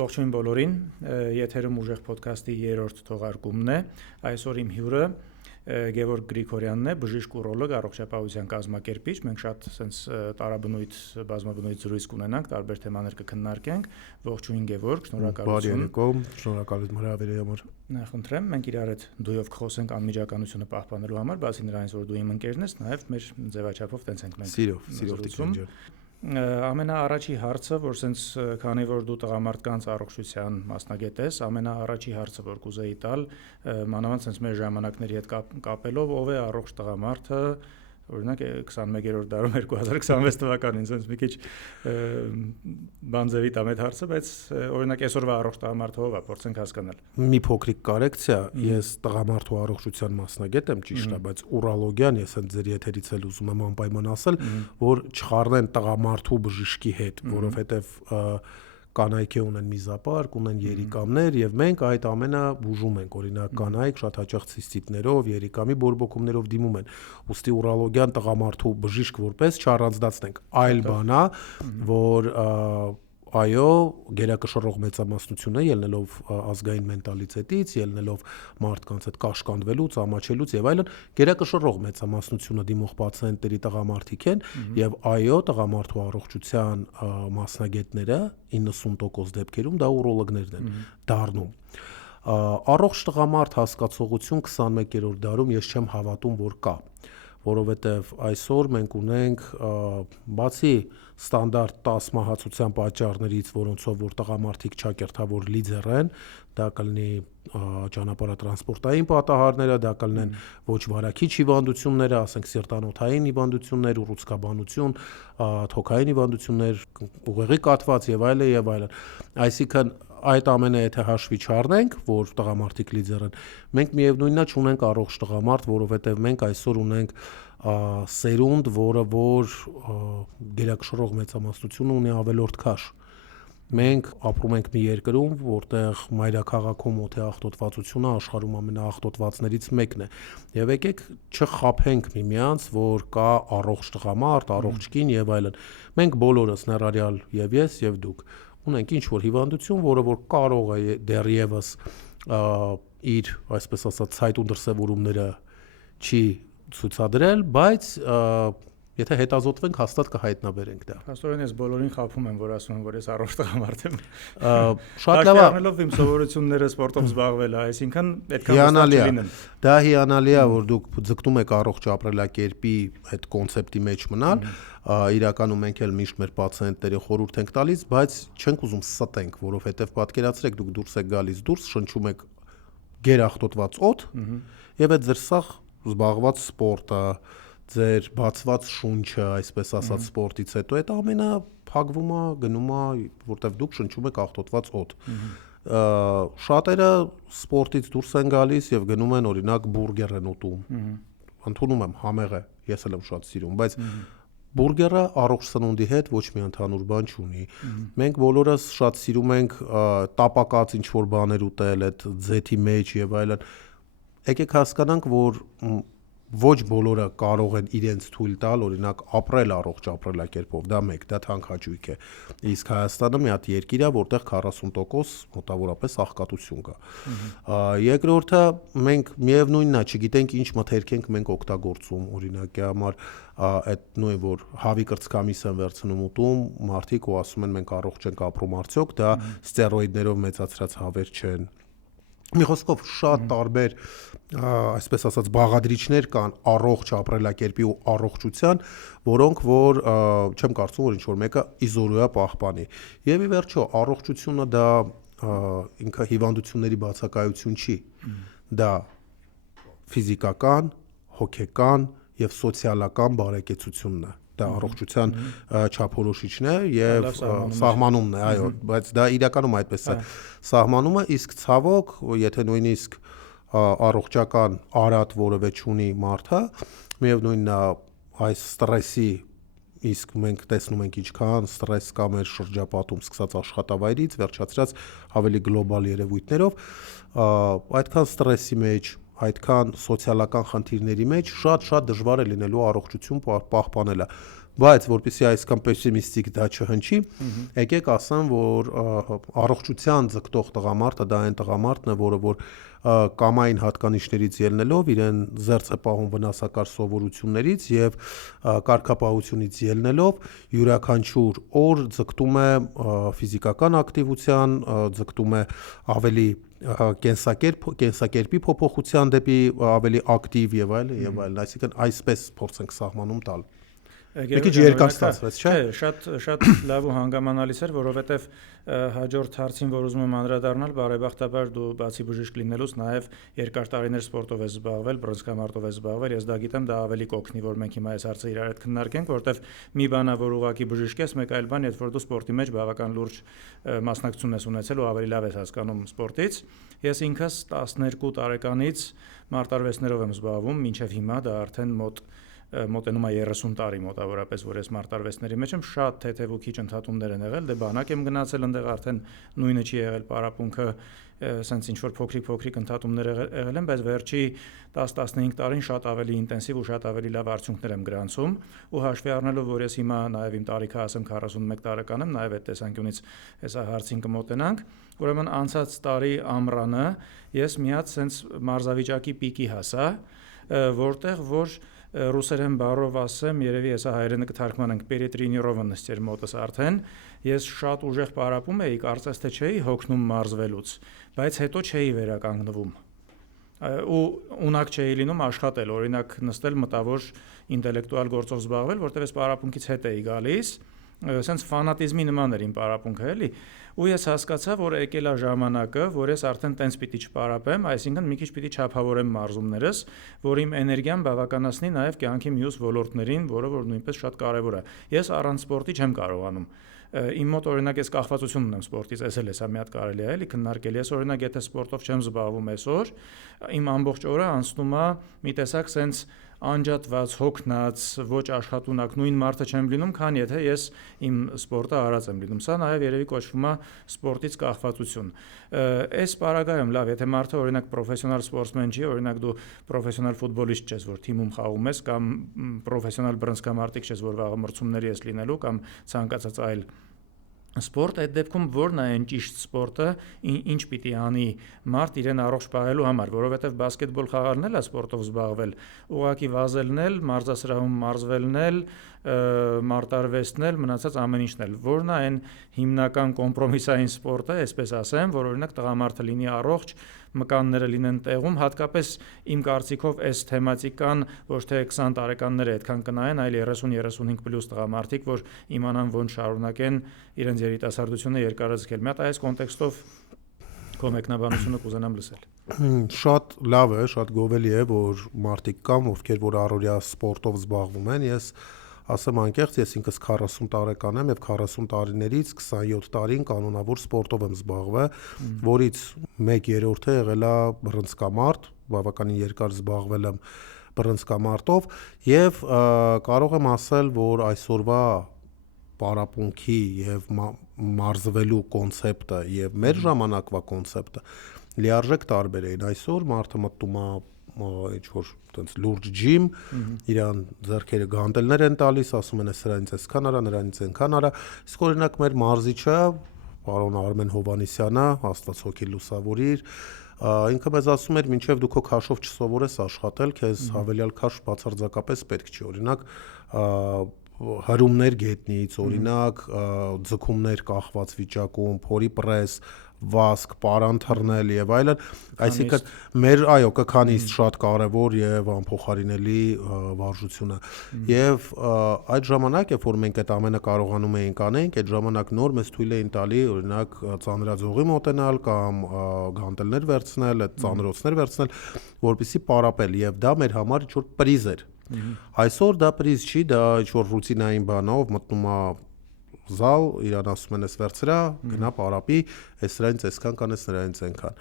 Ողջույն բոլորին, եթերում ուժեղ ոդքասթի 3-րդ թողարկումն է, այսօր իմ հյուրը Գևորգ Գրիգորյանն է, բժիշկ ուրոլոգ, առողջապահության կազմակերպիչ, մենք շատ տարաբնույթ, բազմաբնույթ զրույց կունենանք, տարբեր թեմաներ կքննարկենք, ողջույն Գևորգ, շնորհակալություն։ Շնորհակալություն հրավերի համար։ Խնդրեմ, մենք իրար հետ դույով կխոսենք անմիջականությունը պահպանելու համար, բացի նրանից, որ դու իմ ընկերն ես, նաև մեր ձևաչափով տենց ենք մենք։ Սիրով տիկնջը։ Ամենաառաջի հարցը, որ սենց քանի որ դու տղամարդկանց առողջության մասնագետ ես, ամենաառաջի հարցը, որ կուզեի տալ, մանավանդ սենց մեր ժամանակների հետ կապելով, ով է առողջ տղամարդը, օրինակ 21-րդ դարում 2026 թվականին, սենց մի քիչ բանձևի տամ այդ հարցը, բայց օրինակ այսօրվա առողջ տղամարդը ով է, փորձենք հասկանալ։ Մի փոքրիկ կորեկցիա, ես տղամարդու առողջության մասնագետ եմ, ճիշտ է, բայց ուրոլոգիան ես հենց ձեր եթերից էլ ուզում եմ անպայման ասել, որ չխառնեն տղամարդու բժշկի հետ, որովհետև կանայք ունեն միզապարկ, ունեն երիկամներ եւ մենք այդ ամենը բուժում ենք, օրինակ կանայք շատ հաճախ ցիստիտներով, երիկամի բորբոքումներով դիմում են, ուստի ուրոլոգիան տղամարդու բժիշկ որպես չառանձնացնենք, այլ բան է, որ այո, գերակշռող մեծամասնություն է, ելնելով ազգային մենտալիտետից, ելնելով մարդկանց հետ կաշկանդվելուց, ամաչելուց եւ այլն, գերակշռող մեծամասնությունը դիմող պացիենտների տղամարդիկ են եւ այո, տղամարդու առողջության մասնագետները 90% դեպքերում դա ուրոլոգներն են դառնում։ Առողջ տղամարդ հասկացողություն 21-րդ դարում ես չեմ հավատում, որ կա, որովհետև այսօր մենք ունենք բացի ստանդարտ 10 մահացության պատճառներից, որոնցով որ տղամարդիկ ճակերտավոր լիդեր են, դա կլինի ճանապարհատրանսպորտային պատահարները, դա կլինեն ոչ վարակիչ հիվանդությունները, ասենք սիրտանոթային հիվանդություններ, ուռուցքաբանություն, թոքային հիվանդություններ, ուղեղի կաթված եւ այլն եւ այլն։ Այսինքն այդ ամենը եթե հաշվի չառնենք, որ տղամարդիկ լիդեր են, մենք միևնույնն է չունենք առողջ տղամարդ, որովհետև մենք այսօր ունենք սերունդ, որը որ գերակշռող մեծամասնությունը ունի ավելորդ քաշ։ Մենք ապրում ենք մի երկրում, որտեղ մայրաքաղաքում օթեաղտոտվածությունը աշխարհում ամենաաղտոտվածներից մեկն է։ Եվ եկեք չխաբենք միմյանց, որ կա առողջ տղամարդ, առողջ կին եւ այլն։ Մենք բոլորս ներառյալ եւ ես եւ դուք ունենք ինչ-որ հիվանդություն, որը որ կարող է դեռևս իր, այսպես ասած, ցայտ ու դրսևորումները չի ցուցադրել, բայց եթե հետազոտվենք, հաստատ կհայտնաբերենք դա։ Փաստորեն ես բոլորին խաբում եմ, որ ասում եմ, որ ես առողջ տղամարդ եմ։ Շատ լավ է։ Առնելով իմ սովորությունները սպորտով զբաղվելը, այսինքն այդքան հիանալի է։ Դա հիանալի է, որ դուք ձգտում եք առողջ ապրելակերպի այդ կոնցեպտի մեջ մնալ, իրականում մենք էլ միշտ մեր պացիենտների խորհուրդ ենք տալիս, բայց չենք ուզում ստենք, որովհետև պատկերացրեք դուք դուրս եք գալիս, շնչում եք գերաղտոտված օդ, եւ այդ ձեր սաղ զբաղված սպորտը, ձեր բացված շունչը, այսպես ասած սպորտից հետո այդ ամենը փակվում է, գնում է, որտեվ դուք շնչում եք աղտոտված օդ։ Շատերը սպորտից դուրս են գալիս եւ գնում են օրինակ բուրգեր են ուտում։ Ընդունում եմ, համեղ է, ես էլ եմ շատ սիրում, բայց բուրգերը առողջ սնունդի հետ ոչ մի ընդհանուր բան չունի։ Մենք բոլորս շատ սիրում ենք տապակած ինչ-որ բաներ ուտել, այդ ձեթի մեջ եւ այլն։ Եկեք հասկանանք, որ ոչ բոլորը կարող են իրենց թույլ տալ, օրինակ, ապրել առողջ ապրելակերպով, դա մեկ, դա թանկ-հաճույք է։ Իսկ Հայաստանը մի հատ երկիր է, որտեղ 40% մոտավորապես աղքատություն կա։ Երկրորդը, մենք միևնույնն է, չգիտենք ինչ մթերք ենք մենք օգտագործում, օրինակի համար այդ նույն որ հավի կրծքամիս են վերցնում ուտում, մարդիկ ու ասում են մենք առողջ ենք ապրում արդյոք, դա ստերոիդներով մեծացրած հավեր չեն։ Մի խոսքով շատ տարբեր, այսպես ասած, բաղադրիչներ կան առողջ ապրելակերպի ու առողջության, որոնք որ չեմ կարծում, որ ինչ-որ մեկը իզորուա պահպանի։ Եվ ի վերջո, առողջությունը դա ինքը հիվանդությունների բացակայություն չի, դա ֆիզիկական, հոգեկան եւ սոցիալական բարեկեցությունն է։ Դա առողջության չափորոշիչն է եւ սահմանումն է, այո, բայց դա իրականում այդպես է սահմանումը, իսկ ցավոք, եթե նույնիսկ առողջական արատ որևէ չունի մարդը, միևնույնն է այս ստրեսի, իսկ մենք տեսնում ենք ինչքան ստրես կա մեր շրջապատում, սկսած աշխատավայրից, վերջացրած ավելի գլոբալ երևույթներով, այդքան ստրեսի մեջ, այդքան սոցիալական խնդիրների մեջ շատ դժվար է լինելու առողջություն պահպանելը։ Բայց որպեսզի այսքան պեսիմիստիկ դա չհնչի, եկեք ասեմ, որ առողջության ձգտող տղամարդը դա այն տղամարդն է, որը կամային հատկանիշներից ելնելով իրեն զերծ է պահում վնասակար սովորություններից եւ կարգապահությունից ելնելով յուրաքանչյուր օր ձգտում է ֆիզիկական ակտիվության, ձգտում է ավելի կենսակերպի փոփոխության դեպի ավելի ակտիվ եւ այլն, այսինքն այսպես փորձենք սահմանում տալ։ Մի քիչ երկար ստացվեց, չէ՞։ Շատ լավ ու հանգամանալից էր, որովհետև հաջորդ հարցին, որ ուզում եմ անդրադառնալ, բարեբախտաբար դու բացի բժիշկ լինելուց նաև երկար տարիներ սպորտով ես զբաղվել, բռնցքամարտով ես զբաղվել, ես դա գիտեմ, դա ավելի կօգնի, որ մենք հիմա այս հարցը իրար հետ քննարկենք, որովհետև մի բան է, որ ուղղակի բժիշկ ես, մեկ այլ բան, երբ որ դու սպորտի մեջ բավական լուրջ մասնակցություն ես ունեցել ու ավելի լավ ես հասկանում սպորտից։ Ես ինքս 12 տարեկանից մարտարվեստներով եմ զբաղվում, մինչև հիմա դա արդեն մոտենում է 30 տարի մոտավորապես, որ ես մարտարվեստների մեջ եմ, շատ թեթև ու քիչ ընդհատումներ են եղել, դե բանակ եմ գնացել, այնտեղ արդեն նույնը չի եղել պարապմունքը, սենց ինչ-որ փոքրիկ ընդհատումներ եղել են, բայց վերջի 10-15 տարին շատ ավելի ինտենսիվ ու շատ ավելի լավ արդյունքներ եմ գրանցում ու հաշվի առնելով, որ ես հիմա նաև իմ տարիքը ասեմ 41 տարեկան եմ, նաև այդ տեսանկյունից հեսա հարցին կմոտենանք, ուրեմն անցած տարի ամռանը ես միած սենց մարզավիճակի պիկի հասա, որտեղ որ ռուսերեն բառով ասեմ, երևի հեսա հայերենը կթարգմանենք պերետրինիրովանս էր մոտս արդեն, ես շատ ուժեղ պարապում էի, կարծես թե չէի հոգնում մարզվելուց, բայց հետո չէի վերականգնվում ու ունակ չէի լինում աշխատել, օրինակ նստել մտավոր ինտելեկտուալ գործով զբաղվել, որտեղ ես պարապմունքից հետ էի գալիս, սենց ֆանատիզմի նման էր իմ պարապմունքը, էլի, ու ես հասկացա, որ եկել է ժամանակը, որ ես արդեն տենց պիտի չպարապեմ, այսինքն մի քիչ պիտի չափավորեմ մարզումներս, որ իմ էներգիան բավականացնի նաև կյանքի մյուս ոլորտներին, որը որ նույնպես շատ կարևոր է։ Ես առանց սպորտի չեմ կարողանում։ Իմ մոտ օրինակ ես կախվածություն ունեմ սպորտից, էս էլ հեսա մի հատ կարելի է էլի քննարկել։ Ես օրինակ եթե սպորտով չեմ զբաղվում այսօր, իմ ամբողջ օրը անցնում է մի տեսակ սենց անջատված, հոգնած, ոչ աշխատունակ, նույն մարդը չեմ լինում, քան եթե ես իմ սպորտը արած եմ լինում։ Սա նաև երևի կոչվում է սպորտից կախվածություն։ Այս պարագայում լավ, եթե մարդը օրինակ պրոֆեսիոնալ սպորտսմեն չի, օրինակ դու պրոֆեսիոնալ ֆուտբոլիստ ես, որ թիմում խաղում ես, կամ պրոֆեսիոնալ բռնցքամարտիկ ես, որ վաղը մրցումների ես լինելու, կամ ցանկացած այլ սպորտ, այդ դեպքում որն է այն ճիշտ սպորտը, ինչ պիտի անի մարդ իրեն առողջ պահելու համար, որովհետև բասկետբոլ խաղալն էլ է սպորտով զբաղվել, ուղղակի վազելն էլ, մարզասրահում մարզվելն էլ, մարտարվեստն էլ, մնացած ամեն ինչն էլ, որն է այն հիմնական կոմպրոմիսային սպորտը, այսպես ասեմ, որ օրինակ տղամարդը լինի առողջ, մկանները լինեն տեղում, հատկապես իմ կարծիքով այս թեմատիկան ոչ թե 20 տարեկանները այդքան կնայեն, այլ 30-35 պլյուս տղամարդիկ, որ իմանան ոնց շարունակեն իրենց երիտասարդությունը երկարաձգել։ Մի հատ այս կոնտեքստով քո մեկնաբանությունը կուզենամ լսել։ Շատ լավ է, շատ գովելի է, որ մարդիկ կան, ովքեր որ առօրյա սպորտով զբաղվում են, ես ասեմ անկեղծ, ես ինքս 40 տարեկան եմ եւ 40 տարիներից 27 տարին կանոնավոր սպորտով եմ զբաղվել, որից 1/3-ը եղել է բռնցքամարտ, բավականին երկար զբաղվել եմ բռնցքամարտով եւ կարող եմ ասել, որ այսօրվա պարապմունքի եւ մարզվելու կոնցեպտը եւ մեր ժամանակվա կոնցեպտը լիարժեք տարբեր են։ Այսօր մարդը մտնում է ինչ-որ տենց լուրջ ջիմ, իրան ձեռքերը գանտելներ են տալիս, ասում են սրանից այսքան արա, նրանից այնքան արա, իսկ օրինակ մեր մարզիչը, պարոն Արմեն Հովանեսյանը, Աստված հոգի լուսավորիր, ինքը մեզ ասում էր, մինչև դու քո քաշով չսովորես աշխատել, քեզ հավելյալ քաշ բացարձակապես պետք չի, օրինակ հրումներ գետնից, օրինակ ձգումներ կախված վիճակում, փորի պրես, վազք, պարան թռնել եւ այլն, այսինքն մեր կքանիստ շատ կարեւոր եւ անփոխարինելի վարժություն է։ Եվ այդ ժամանակ, երբ որ մենք այդ ամենը կարողանում էինք անենք, այդ ժամանակ նոր մեզ թույլ էին տալի, օրինակ ծանրաձողի մոտենալ կամ գանտելներ վերցնել, այդ ծանրոցներ վերցնել, որպեսզի պարապել եւ դա մեր համար ինչ-որ պրիզ էր։ Այսօր դա պրիզ չի, դա ինչ-որ ռուտինային բանով մտնում է զալ, իրան ասում են ես վերցրա, գնա պարապի, ես սրանից այսքան կան, ես նրանից այնքան։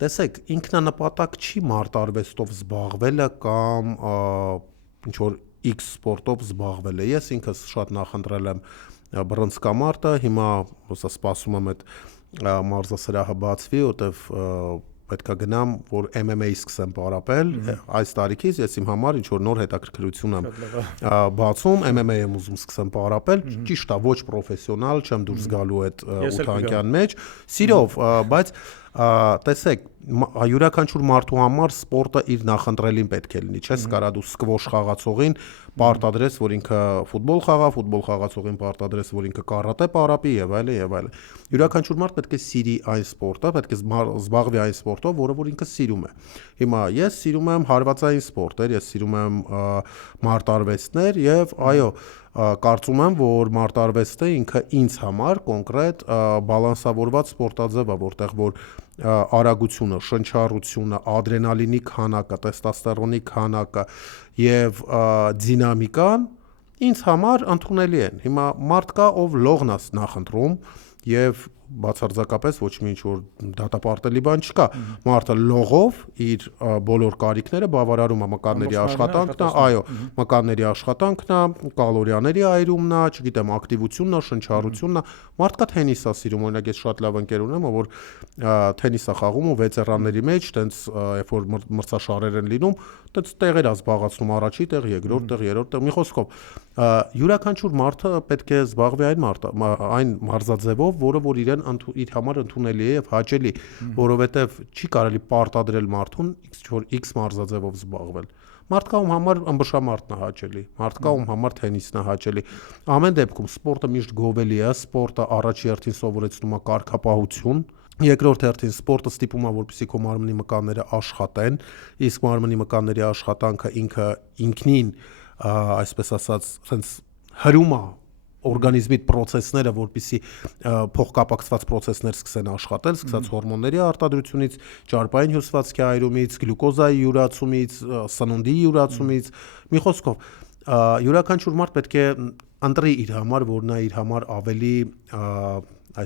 Տեսեք, ինքնանպատակ չի մարտարվեստով զբաղվելը կամ ինչ-որ X սպորտով զբաղվելը։ Ես ինքս շատ նախընտրել եմ բռնցքամարտը, հիմա սպասում եմ այդ մարզասրահը բացվի, որտեվ պետքա գնամ, որ MMA-ի սկսեմ պարապել, այս տարիքից ես իմ համար ինչ որ նոր հետաքրքրություն եմ բացում, MMA եմ ուզում սկսեմ պարապել, ճիշտ է, ոչ պրոֆեսիոնալ, չեմ դուրս գալու այդ ութանկյան մեջ, սիրով, բայց տեսեք, յուրաքանչյուր մարդու համար սպորտը իր նախընտրելին պետք է լինի, չես կարա դու սկվոշ խաղացողին պարտադրես, որ ինքը ֆուտբոլ խաղա, ֆուտբոլ խաղացողին պարտադրես, որ ինքը կարատե պարապի եւ այլն եւ այլն։ Յուրաքանչյուր մարդ պետք է սիրի այն սպորտը, պետք է զբաղվի այն սպորտով, որը որ ինքը սիրում է։ Հիմա ես սիրում եմ հարվածային սպորտեր, ես սիրում եմ մարտարվեստներ եւ այո, կարծում եմ, որ մարտարվեստը ինքը ինձ համար կոնկրետ բալանսավորված սպորտաձև է, որտեղ որ արագությունը, շնչառությունը, ադրենալինի քանակը, տեստոստերոնի քանակը եւ դինամիկան ինձ համար ընդունելի են։ Հիմա մարդ կա, ով լողն է նախընտրում եւ բացարձակապես ոչ մի ինչ-որ դատապարտելի բան չկա։ Մարդը լողով իր բոլոր կարիքները բավարարում է, մկանների աշխատանքն է, այո, մկանների աշխատանքն է, կալորիաների այրումն է, չգիտեմ, ակտիվությունն է, շնչառությունն է։ Մարդ կա թենիս է սիրում, օրինակ ես շատ լավ ընկեր ունեմ, որ թենիս է խաղում ու վեցերանների մեջ, տենց երբ որ մրցաշարեր են լինում, տենց տեղեր է զբաղացնում, առաջի տեղ, երկրորդ տեղ, երրորդ տեղ, մի խոսքով յուրաքանչյուր մարդը պետք է զբաղվի այն մարզաձևով, որը որ իր համար ընդունելի է եւ հաճելի, որովհետեւ չի կարելի պարտադրել մարդուն X մարզաձևով զբաղվել։ Մարդկա ում համար ըմբշամարտն է հաճելի, մարդկա ում համար թենիսն է հաճելի։ Ամեն դեպքում սպորտը միշտ գովելի է, սպորտը առաջի հերթին սովորեցնում է կարգապահություն, երկրորդ հերթին սպորտը ստիպում է, որպեսզի քո մարմնի մկանները աշխատեն, իսկ մարմնի մկանների աշխատանքը ինքնին, այսպես ասած, sense հրում է օրգանիզմի process-ները, որպեսզի փոխկապակցված process-ներ սկսեն աշխատել, սկսած հորմոնների արտադրությունից, ճարպային հյուսվածքի այրումից, գլյուկոզայի յուրացումից, սնունդի յուրացումից, մի խոսքով, յուրաքանչյուր մարդ պետք է ընտրի իր համար, որ նա իր համար ավելի,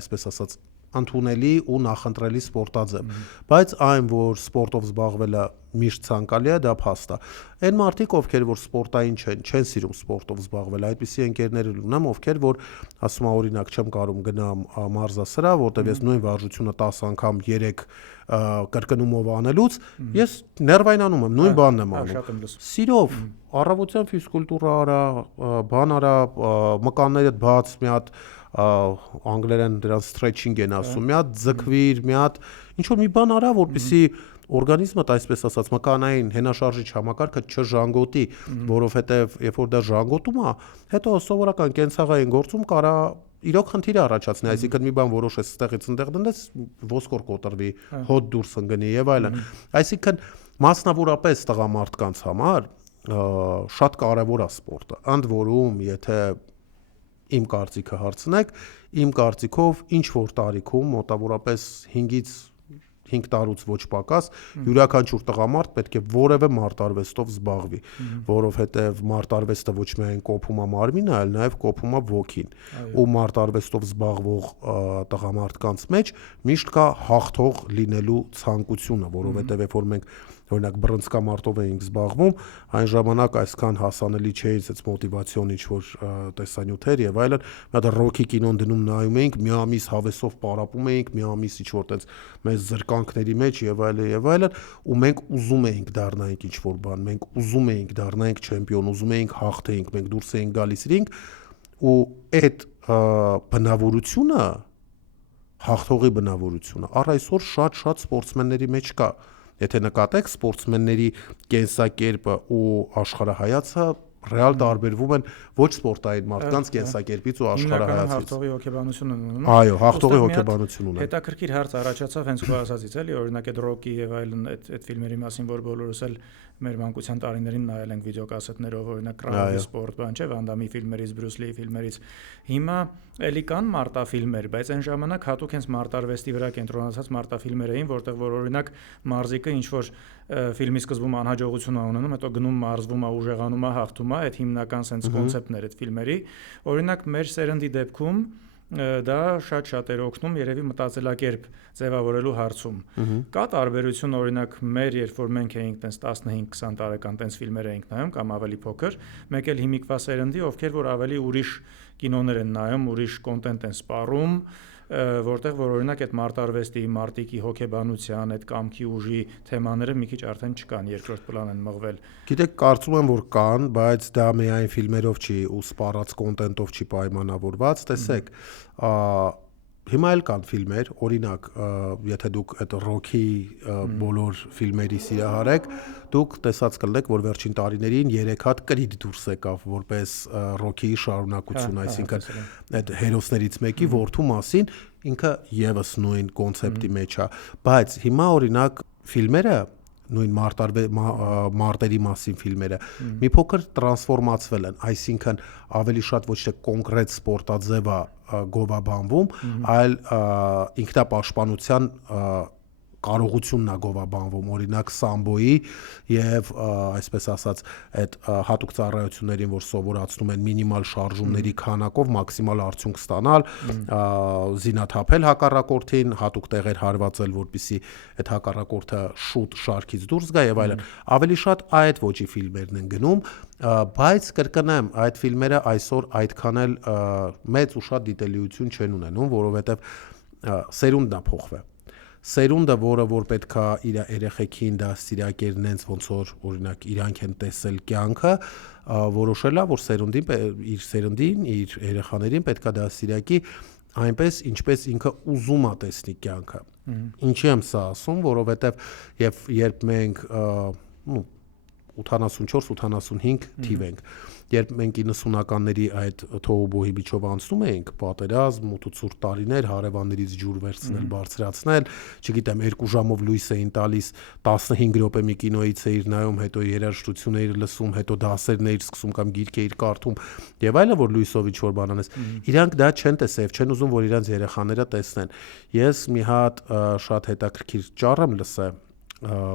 այսպես ասած, ընդունելի ու նախընտրելի սպորտաձև, բայց այն, որ սպորտով զբաղվելը միշտ ցանկալի է, դա փաստ է։ Այն մարդիկ, ովքեր որ սպորտային չեն սիրում սպորտով զբաղվել, այդպիսի ընկերներ ունեմ, ովքեր որ ասում են օրինակ չեմ կարող գնամ մարզասրահ, որտեղ ես նույն վարժությունը 10 անգամ 3 կրկնումով անելուց, ես ներվայնանում եմ, նույն բանն եմ անում։ Սիրով, առավոտյան ֆիզկուլտուրա արա, բան արա, մկաններդ բաց, մի հատ անգլերեն դրան stretching են ասում, մի հատ ձգվիր, մի հատ ինչ որ մի բան արա, որպեսզի օրգանիզմդ այսպես ասած մկանային հենաշարժիչ համակարգը չժանգոտի, որովհետև երբ որ դա ժանգոտում է, հետո սովորական կենցաղային գործում կարա իրոք խնդիր առաջացնի, այսինքն մի բան որոշես ստեղից ընդեղ դնես, ոսկոր կոտրվի, հոտ դուրս ընկնի եւ այլն։ Այսինքն մասնավորապես տղամարդկանց համար շատ կարևոր է սպորտը։ Ընդ որում, եթե իմ կարծիքը հարցնեք, իմ կարծիքով ինչ որ տարիքում մոտավորապես 5-ից 5 տարուց ոչ պակաս յուրաքանչյուր տղամարդ պետք է որևէ մարտարվեստով զբաղվի, որովհետև մարտարվեստը ոչ միայն կոփում է մարմինը, այլ նաև կոփում է ոգին։ Ու մարտարվեստով զբաղվող տղամարդկանց մեջ միշտ կա հաղթող լինելու ցանկությունը, որովհետև երբ որ մենք օրինակ բռնցքամարտով էինք զբաղվում, այն ժամանակ այսքան հասանելի չէր այս մոտիվացիոն ինչ-որ տեսանյութեր եւ այլն, մի հատ ռոքի կինոն դնում նայում էինք, մի ամիս հավեսով պարապում էինք, մի ամիս ինչ-որ տենց մեծ զրկանքների մեջ եւ այլն, ու մենք ուզում էինք դառնանք ինչ-որ բան, մենք ուզում էինք դառնանք չեմպիոն, ուզում էինք հաղթեինք, մենք դուրս էինք գալիս ռինգ, ու այդ բնավորությունը, հաղթողի բնավորությունը, առ այսօր շատ սպորտսմենների մեջ կա։ Եթե նկատեք սպորտսմենների կենսակերպը ու աշխարհայացը ռեալ տարբերվում են ոչ սպորտային մարդկանց կենսակերպից ու աշխարհայացից։ Հաղթողի հոգեբանություն ունեն։ Այո, հաղթողի հոգեբանություն ունեն։ Հետաքրքիր հարց առաջացավ հենց քո ասածից, էլի, օրինակ այդ ռոքի եւ այլն այդ ֆիլմերի մասին, որ բոլորս էլ մեր մանկության տարիներին նայել ենք վիդեոկասետներով, օրինակ Կրաուի սպորտ, բան չէ, Վան Դամի ֆիլմերից, Բրյուս Լիի ֆիլմերից։ Հիմա էլի կան մարտաֆիլմեր, բայց այն ժամանակ հատուկ հենց մարտարվեստի վրա կենտրոնացած մարտաֆիլմեր էին, որտեղ որ օրինակ մարզիկը ինչ որ ֆիլմի սկզբում անհաջողություն է ունենում, հետո գնում մարզվում է, ուժեղանում է, հաղթում է, այդ հիմնական sense կոնցեպտներ այդ ֆիլմերի։ Օրինակ մեր սերնդի դեպքում դա շատ էր օգնում երևի մտածելակերպ ձևավորելու հարցում։ Կա տարբերություն օրինակ մեր, երբ որ մենք էինք տենց 15-20 տարեկան տենց ֆիլմեր էինք նայում կամ ավելի փոքր, մեկ էլ հիմիկվա սերնդի, ովքեր որ ավելի ուրիշ կինոներ են նայում, ուրիշ կոնտենտ են սպառում, որտեղ որ օրինակ այդ մարտարվեստի, մարտիկի հոգեբանության, այդ կամքի ուժի թեմաները մի քիչ արդեն չկան, երկրորդ պլան են մղվել։ Գիտեք, կարծում եմ, որ կան, բայց դա միայն ֆիլմերով չի ու սպառած կոնտենտով չի պայմանավորված, տեսեք, հիմա էլ կան ֆիլմեր, օրինակ, եթե դուք այդ ռոքի բոլոր ֆիլմերի սիրահար եք, դուք տեսած կլինեք, որ վերջին տարիներին 3 հատ Creed դուրս եկավ որպես ռոքի շարունակություն, այսինքն այդ հերոսներից մեկի որդու մասին, ինքը եւս նույն կոնցեպտի մեջ է, բայց հիմա օրինակ ֆիլմերը նույն մարտերի մասին ֆիլմերը մի փոքր տրանսֆորմացվել են, այսինքն ավելի շատ ոչ թե կոնկրետ սպորտաձև է գովաբանվում, այլ ինքնապաշտպանության կարողությունն է գովաբանվում, օրինակ սամբոյի եւ այսպես ասած այդ հատուկ ծառայություններին, որ սովորացնում են մինիմալ շարժումների քանակով մաքսիմալ արդյունք ստանալ, զինաթափել հակառակորդին, հատուկ տեղեր հարվածել, որպեսզի այդ հակառակորդը շուտ շարքից դուրս գա եւ այլն։ Ավելի շատ այդ ոճի ֆիլմերն են գնում, բայց կրկնեմ, այդ ֆիլմերը այսօր այդքան էլ մեծ ու շատ դիտելիություն չեն ունենում, որովհետեւ սերունդն է փոխվել։ Սերունդը, որը որ պետքա իր երեխեքին դաստիարակեր նենց ոնց որ օրինակ իրանք են տեսել կյանքը, որոշել է, որ սերունդին, իր երեխաներին պետքա դաստիարակի այնպես, ինչպես ինքը ուզում է տեսնի կյանքը։ Ինչի եմ սա ասում, որովհետև երբ մենք 84-85 թիվ ենք, երբ մենք 90-ականների այդ թողոբոհի միջով անցնում էինք, պատերազմ, մութուցուր տարիներ, հարևաններից ջուր վերցնել, բարձրացնել, չգիտեմ, 2 ժամով լույս էին տալիս, 15 րոպե մի կինոից էիր նայում, հետո երաժշտություն էիր լսում, հետո դասերն էիր սկսում կամ գիրք էիր կարդում, եւ այլն, որ լույսով ինչ-որ բան անես։ Իրանք դա չեն տեսել, չեն ուզում, որ իրանց երեխաները տեսնեն։ Ես մի հատ շատ հետաքրքիր ճառ եմ լսել,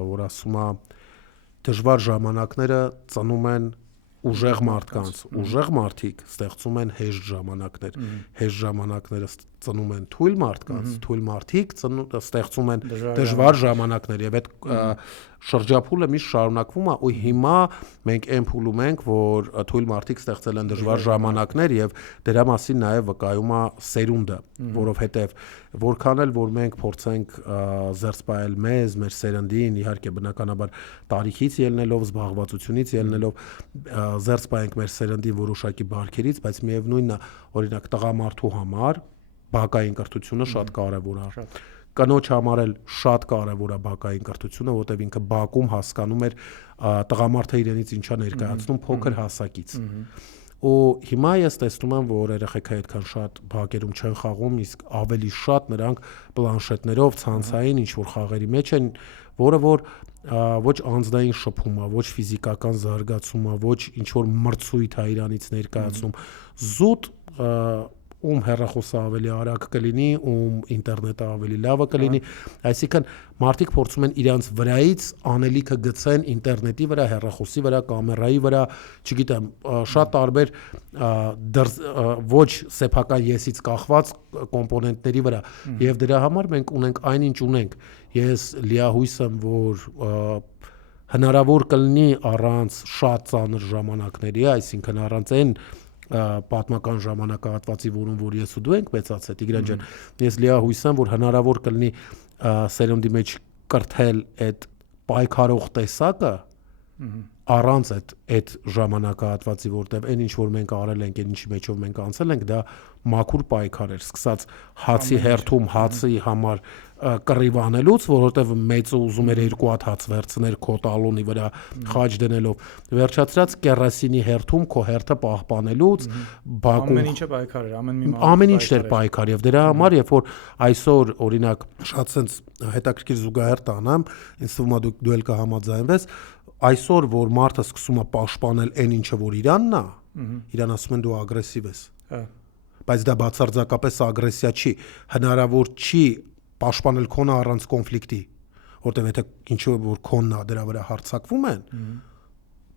որ ասում է դժվար ժամանակները ծնում են ուժեղ մարդկանց, ուժեղ մարդիկ ստեղծում են հեշտ ժամանակներ, հեշտ ժամանակները ծնում են թույլ մարդկանց, թույլ մարդիկ ստեղծում են դժվար ժամանակներ եւ այդ շրջափուլը միշտ շարունակվում է ու հիմա մենք այն փուլում ենք, որ թույլ մարդիկ ստեղծել են դժվար ժամանակներ եւ դրա մասին նաեւ վկայում է սերունդը, որովհետեւ որքան էլ որ մենք փորձենք զերծպայել մեզ, մեր սերնդին, իհարկե բնականաբար տարիքից ելնելով, զբաղվածությունից ելնելով զերծպայենք մեր սերնդին որոշակի բարքերից, բայց միևնույնն է, օրինակ տղամարդու համար բակային կրթությունը շատ կարևոր է։ Կնոջ համար էլ շատ կարևոր է բակային կրթությունը, որտեղ ինքը բակում հասկանում էր տղամարդը իրենից ինչա ներկայացնում փոքր հասակից։ Ու հիմա ես տեսնում եմ, որ երեխեքը այդքան շատ բակերում չեն խաղում, իսկ ավելի շատ նրանք պլանշետներով, ցանցային ինչ-որ խաղերի մեջ են, որը որ ոչ անձնային շփում է, ոչ ֆիզիկական զարգացում է, ոչ ինչ-որ մրցույթ է իրանից ներկայացնում, զուտ ում հեռախոսը ավելի արագ կլինի, ում ինտերնետը ավելի լավը կլինի, այսինքն մարդիկ փորձում են իրանց վրայից անելիքը գցեն ինտերնետի վրա, հեռախոսի վրա, կամերայի վրա, չգիտեմ, շատ տարբեր ոչ սեփական եսից կախված կոմպոնենտների վրա, եւ դրա համար մենք ունենք այնինչ ունենք։ Ես լիահույս եմ, որ հնարավոր կլինի առանց շատ ծանր ժամանակների, այսինքն առանց այն պատմական ժամանակահատվածի, որում որ ես ու դու ենք մեծացել, Տիգրան ջան, ես լիահույս եմ, որ հնարավոր կլինի սերունդի մեջ կրթել այդ պայքարող տեսակը առանց այդ ժամանակահատվածի, որտեղ այն ինչ որ մենք արել ենք, այն ինչի մեջով մենք անցել ենք, դա մաքուր պայքար էր, սկսած հացի հերթում հացի համար կռիվ անելուց, որովհետև մեծը ուզում էր 2 հատ հաց վերցներ քո տալոնի վրա խաչ դնելով, վերջացրած կերասինի հերթում քո հերթը պահպանելուց, բակում ամեն ինչը պայքար էր, ամեն ինչն էր պայքար եւ դրա համար, երբ որ այսօր օրինակ շատ sense հետաքրքիր զուգահեռ տանամ, ինձ թվում է դու էլ կհամաձայնվես, այսօր որ մարդը սկսում է պաշտպանել այն ինչը որ Իրանն է, Իրան ասում են դու ագրեսիվ ես։ Բայց դա բացարձակապես ագրեսիա չի, հնարավոր չի պաշտպանել քոնը առանց կոնֆլիկտի, որտեղ եթե ինչ որ քոնն է դրա վրա հարձակվում են,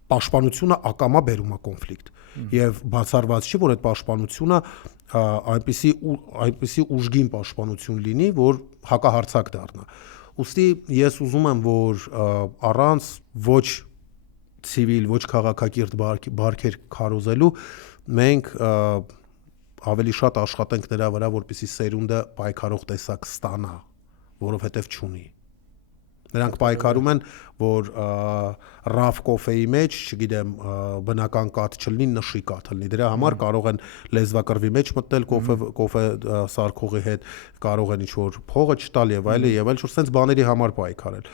պաշտպանությունը ակամա բերում է կոնֆլիկտ եւ բացառված չի, որ այդ պաշտպանությունը այնպիսի ուժգին պաշտպանություն լինի, որ հակահարցակ դառնա։ Ուստի ես ուզում եմ, որ առանց ոչ ցիվիլ, ոչ քաղաքակիրթ բարքեր քարոզելու մենք ավելի շատ աշխատենք նրա վրա, որպեսզի սերունդը պայքարող տեսակ ստանա, որովհետև չունի։ Նրանք պայքարում են, որ ռաֆ կոֆեի մեջ, չգիտեմ, բնական կաթ չլինի, նշի կաթ լինի։ Դրա համար կարող են լեզվակռվի մեջ մտնել կոֆե սարքողի հետ, կարող են ինչ-որ փողը չտալ եւ այլն, որ սենց բաների համար պայքարել։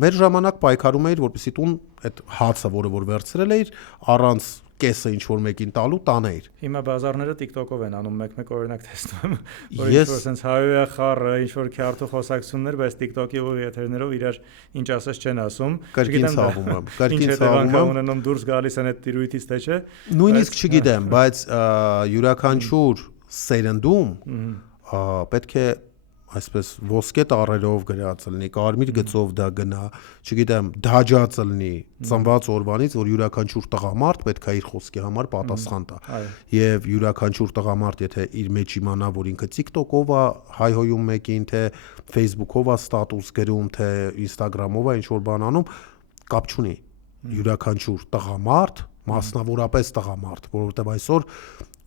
Մեր ժամանակ պայքարում էիր, որպեսզի տուն այդ հացը, որը որ վերցրել էիր, առանց կեսը ինչ-որ մեկին տալու տանեիր։ Հիմա բազարները TikTok-ով են անում, մեկ օրինակ տեսնում եմ, որ ինչ-որ սենց հայոյա խառը, ինչ-որ քյարթու խոսակցություններ, բայց TikTok-ի ու եթերներով իրար ինչ ասես չեն ասում։ Կրկին ցավում եմ, ունենում դուրս գալիս են այդ տիրույթից թե չէ։ Նույնիսկ չգիտեմ, բայց յուրաքանչյուր սերնդում պետք է այսպես ոսկե տառերով գրած լինի, կարմիր գծով դա գնա, չգիտեմ, դաջած լինի, ծնված օրվանից, որ յուրաքանչյուր տղամարդ պետք է իր խոսքի համար պատասխան տա։ Եվ յուրաքանչյուր տղամարդ, եթե իր մեջ իմանա, որ ինքը TikTok-ով է հայհոյում մեկին, թե Facebook-ով է ստատուս գրում, թե Instagram-ով է ինչ-որ բան անում, կապ չունի։ Յուրաքանչյուր տղամարդ, մասնավորապես տղամարդ, որովհետև այսօր